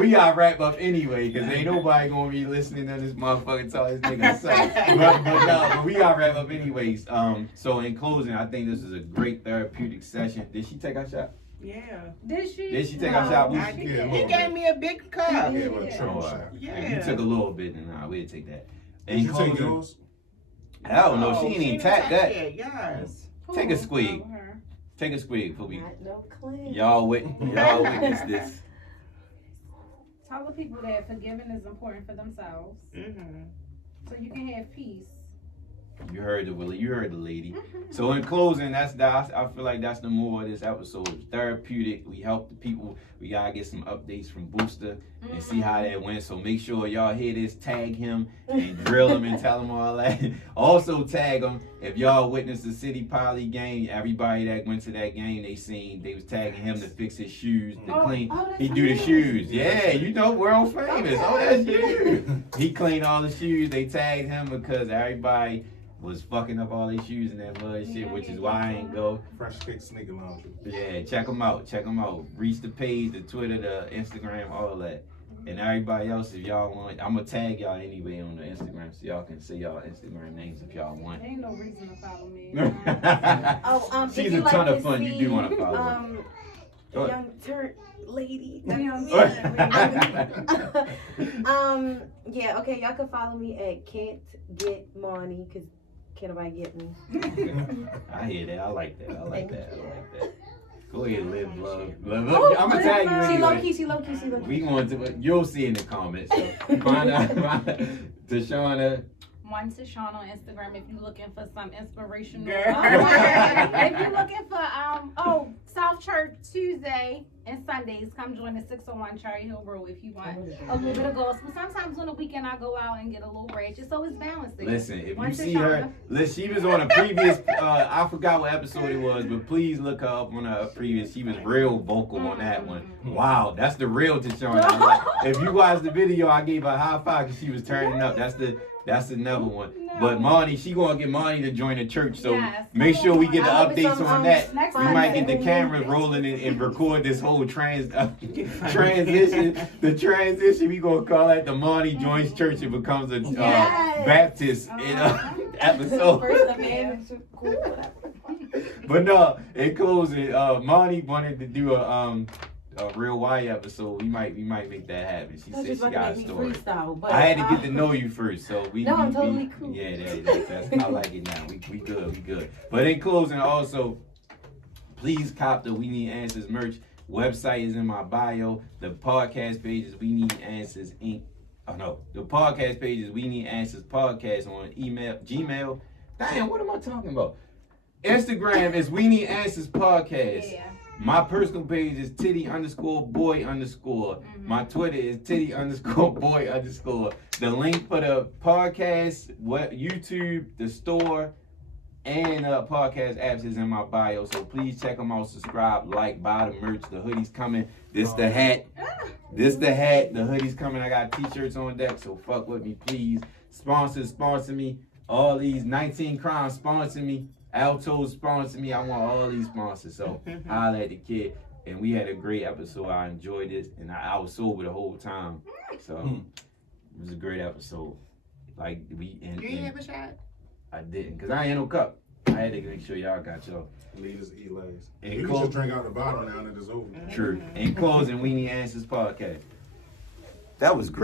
we gotta wrap up anyway, because ain't nobody gonna be listening to this motherfucker tell this nigga suck. But we gotta wrap up anyways. So in closing, I think this is a great therapeutic session. Did she take our shot? Yeah. Did she? Did she take our shot? I she did. did. He gave me a big cup. Yeah, Yeah. well, Yeah. Trump Oh, shot. Yeah. You took a little bit, and we'll take that. Did In you take closing, yours? I don't know. Oh, She ain't even tapped touch that. it. Yes. Take a squeak. Oh, her. Take a squeak for me. Not no claim. Y'all witness this. Tell the people that forgiving is important for themselves, Mm-hmm. so you can have peace. You heard the lady. So in closing, I feel like that's the more of this episode. It's therapeutic. We help the people. We gotta get some updates from Boosta and see how that went. So make sure y'all hear this, tag him and drill him and tell him all that. Also tag him if y'all witnessed the City Poly game. Everybody that went to that game, they was tagging him to fix his shoes, to clean. that's He do the me. shoes. Yeah, you know, world famous. Oh, that's you. He cleaned all the shoes. They tagged him because everybody was fucking up all their shoes and that mud shit, which is why I ain't go. Fresh Cake Sneaker Laundry. Yeah, check them out. Reach the page, the Twitter, the Instagram, all that. And everybody else, if y'all want, I'm gonna tag y'all anyway on the Instagram so y'all can say y'all Instagram names if y'all want. Ain't no reason to follow me. Oh, She's if you a ton like of to fun. You see, do want to follow her. Go ahead. young turd lady. Yeah. Yeah, okay, y'all can follow me at Can't Get Monnie, because can't nobody get me. I hear that. I like that. Go ahead, live, love. Oh, I'm gonna tag you She anyway. she low key. We going to, you'll see in the comments. So find out Tashauna. One Tashauna on Instagram if you're looking for some inspirational. Girl. If you're looking for South Church Tuesday and Sundays, come join the 601 Cherry Hill Road if you want a little bit of gospel. Sometimes on the weekend I go out and get a little ratchet, so it's balancing. Listen, if One you see her, she was on a previous, I forgot what episode it was, but please look her up on a previous. She was real vocal on that one. Wow, that's the real Tashauna. Like, if you watch the video, I gave her a high five because she was turning up. That's another one. No. But Monnie, she gonna get Monnie to join the church, so Yes, make come sure we on. get the I'll be updates some, on that. next We time might get the that- camera rolling and record this whole transition. The transition, we gonna call that the Monnie joins church and becomes a Yes. Baptist episode. First amendment, cool, whatever. But no, in closing, Monnie wanted to do a real Y episode. We might make that happen. She said she got a story. Freestyle, but I had to get to know you first, so I'm totally cool. Yeah, that's I like it now. We good. But in closing, also, please cop the We Need Answers merch. Website is in my bio. The podcast page is We Need Answers Inc. Oh no, the podcast page is We Need Answers Podcast on email, Gmail. Damn, what am I talking about? Instagram is We Need Answers Podcast. Yeah. My personal page is titty_boy_. My Twitter is titty_boy_. The link for the podcast, YouTube, the store, and podcast apps is in my bio. So please check them out, subscribe, like, buy the merch. The hoodie's coming. This the hat. The hoodie's coming. I got t-shirts on deck, so fuck with me, please. Sponsor me. All these 19 Crimes sponsor me. Alto sponsor me. I want all these sponsors. So holla at the kid. And we had a great episode. I enjoyed this. And I was sober the whole time. So it was a great episode. Like we You didn't have a shot? I didn't, because I ain't no cup. I had to make sure y'all got y'all. Leaders eat legs. And You can just drink out the bottle now and it's over. True. In closing, We Need Answers podcast. That was great.